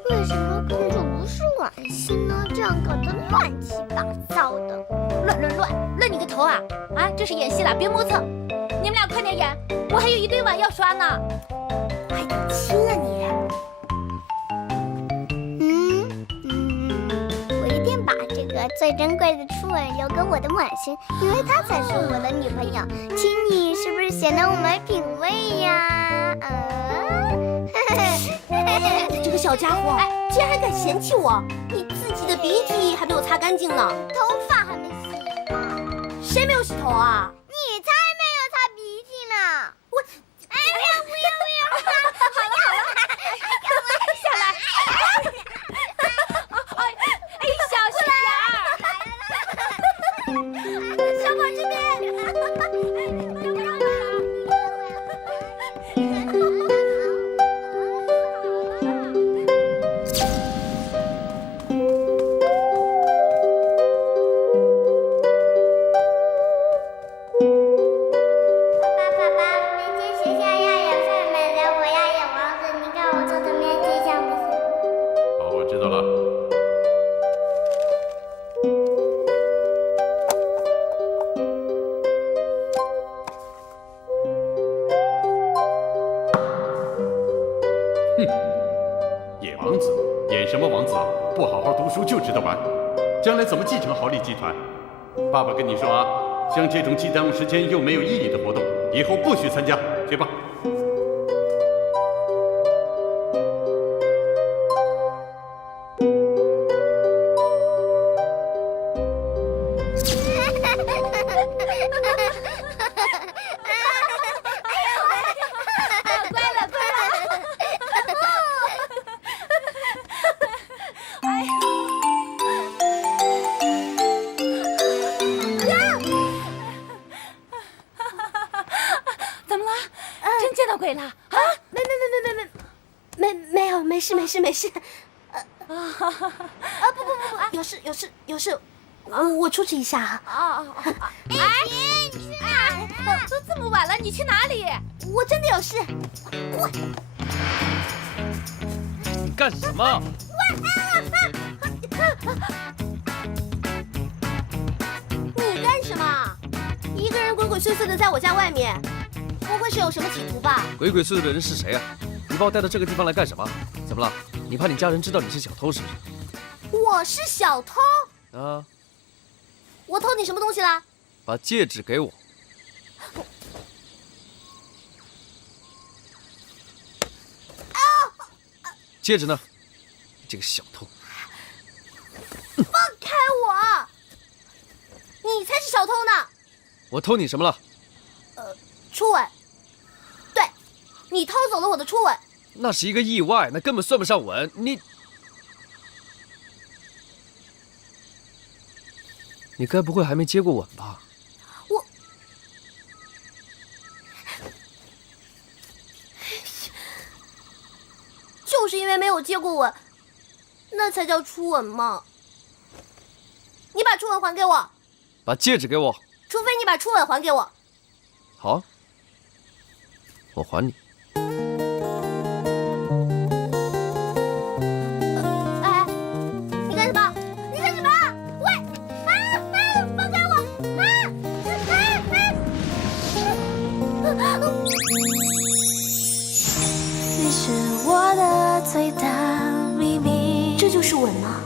为什么公主不是婉欣呢？这样搞得乱七八糟的。乱你个头啊！啊，这是演戏了，别磨蹭。你们俩快点演，我还有一堆碗要刷呢。快点亲啊你！我一定把这个最珍贵的初吻留给我的婉欣，因为她才是我的女朋友。亲你是不是显得我没品味呀？你这个小家伙，竟然还敢嫌弃我！你自己的鼻涕还没有擦干净呢，头发还没洗呢。谁没有洗头啊？你才没有擦鼻涕呢！我，哎呀，不要！好了，下来。哎，小心点儿！小宝这边。野王子，演什么王子啊？不好好读书就知道玩，将来怎么继承豪利集团？爸爸跟你说啊，像这种既耽误时间又没有意义的活动，以后不许参加。去吧。没事，有事，我出去一下啊。你去哪？都这么晚了，你去哪里？我真的有事。你干什么？你干什么？一个人鬼鬼祟祟的在我家外面，不会是有什么企图吧？鬼鬼祟祟的人是谁啊？你把我带到这个地方来干什么？怎么了？你怕你家人知道你是小偷是不是？我是小偷啊！我偷你什么东西啦？把戒指给我。戒指呢？你这个小偷！放开我！你才是小偷呢！我偷你什么了？初吻。对，你偷走了我的初吻。那是一个意外，那根本算不上吻。你该不会还没接过吻吧？我就是因为没有接过吻，那才叫初吻嘛。你把初吻还给我。把戒指给我。除非你把初吻还给我。好，我还你。这就是吻吗？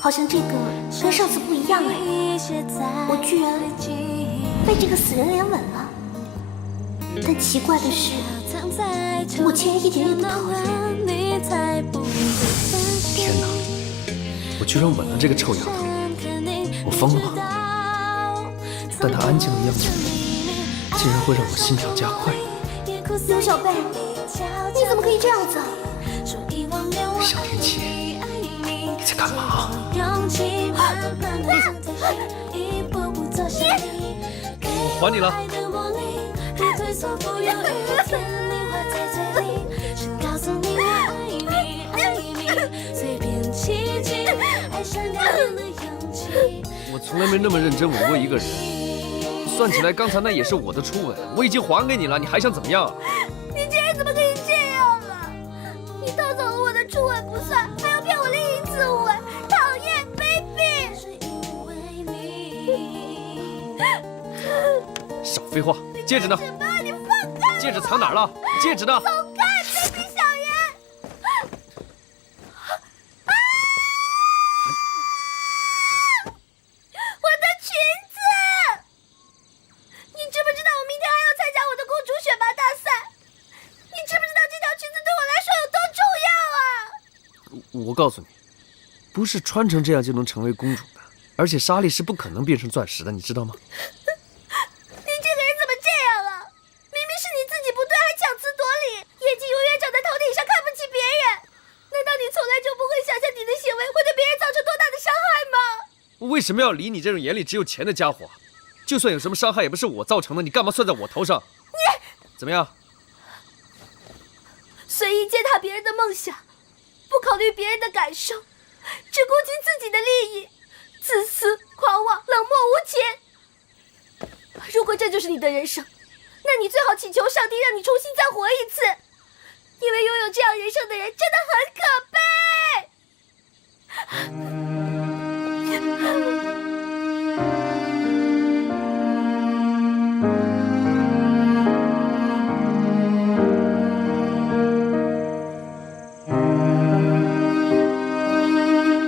好像这个跟上次不一样哎，我居然被这个死人脸吻了。但奇怪的是，我竟然一点也不讨厌。天哪！我居然吻了这个臭丫头，我疯了吗？但她安静的样子，竟然会让我心跳加快。刘小贝，你怎么可以这样子啊？小天琪，你在干嘛？我还你了。我从来没那么认真吻过一个人，算起来刚才那也是我的初吻，我已经还给你了，你还想怎么样？你这人怎么可以这样啊？你偷走了我的初吻不算，还要骗我另一次吻，讨厌 ，baby！ 少废话，戒指呢？你放开！戒指藏哪儿了？戒指呢？走开 ，baby 小妍！我的裙子！你知不知道我明天还要参加我的公主选拔大赛？你知不知道这条裙子对我来说有多重要啊？我告诉你，不是穿成这样就能成为公主的，而且莎莉是不可能变成钻石的，你知道吗？你这个人怎么这样啊？明明是你自己不对，还强词夺理，眼睛永远长在头顶上，看不起别人。难道你从来就不会想象你的行为会对别人造成多大的伤害吗？我为什么要理你这种眼里只有钱的家伙？就算有什么伤害，也不是我造成的，你干嘛算在我头上？你怎么样？随意践踏别人的梦想，不考虑别人的感受，只顾及自己的利益，自私、狂妄、冷漠无情。如果这就是你的人生，那你最好祈求上帝让你重新再活一次，因为拥有这样人生的人真的很可怕。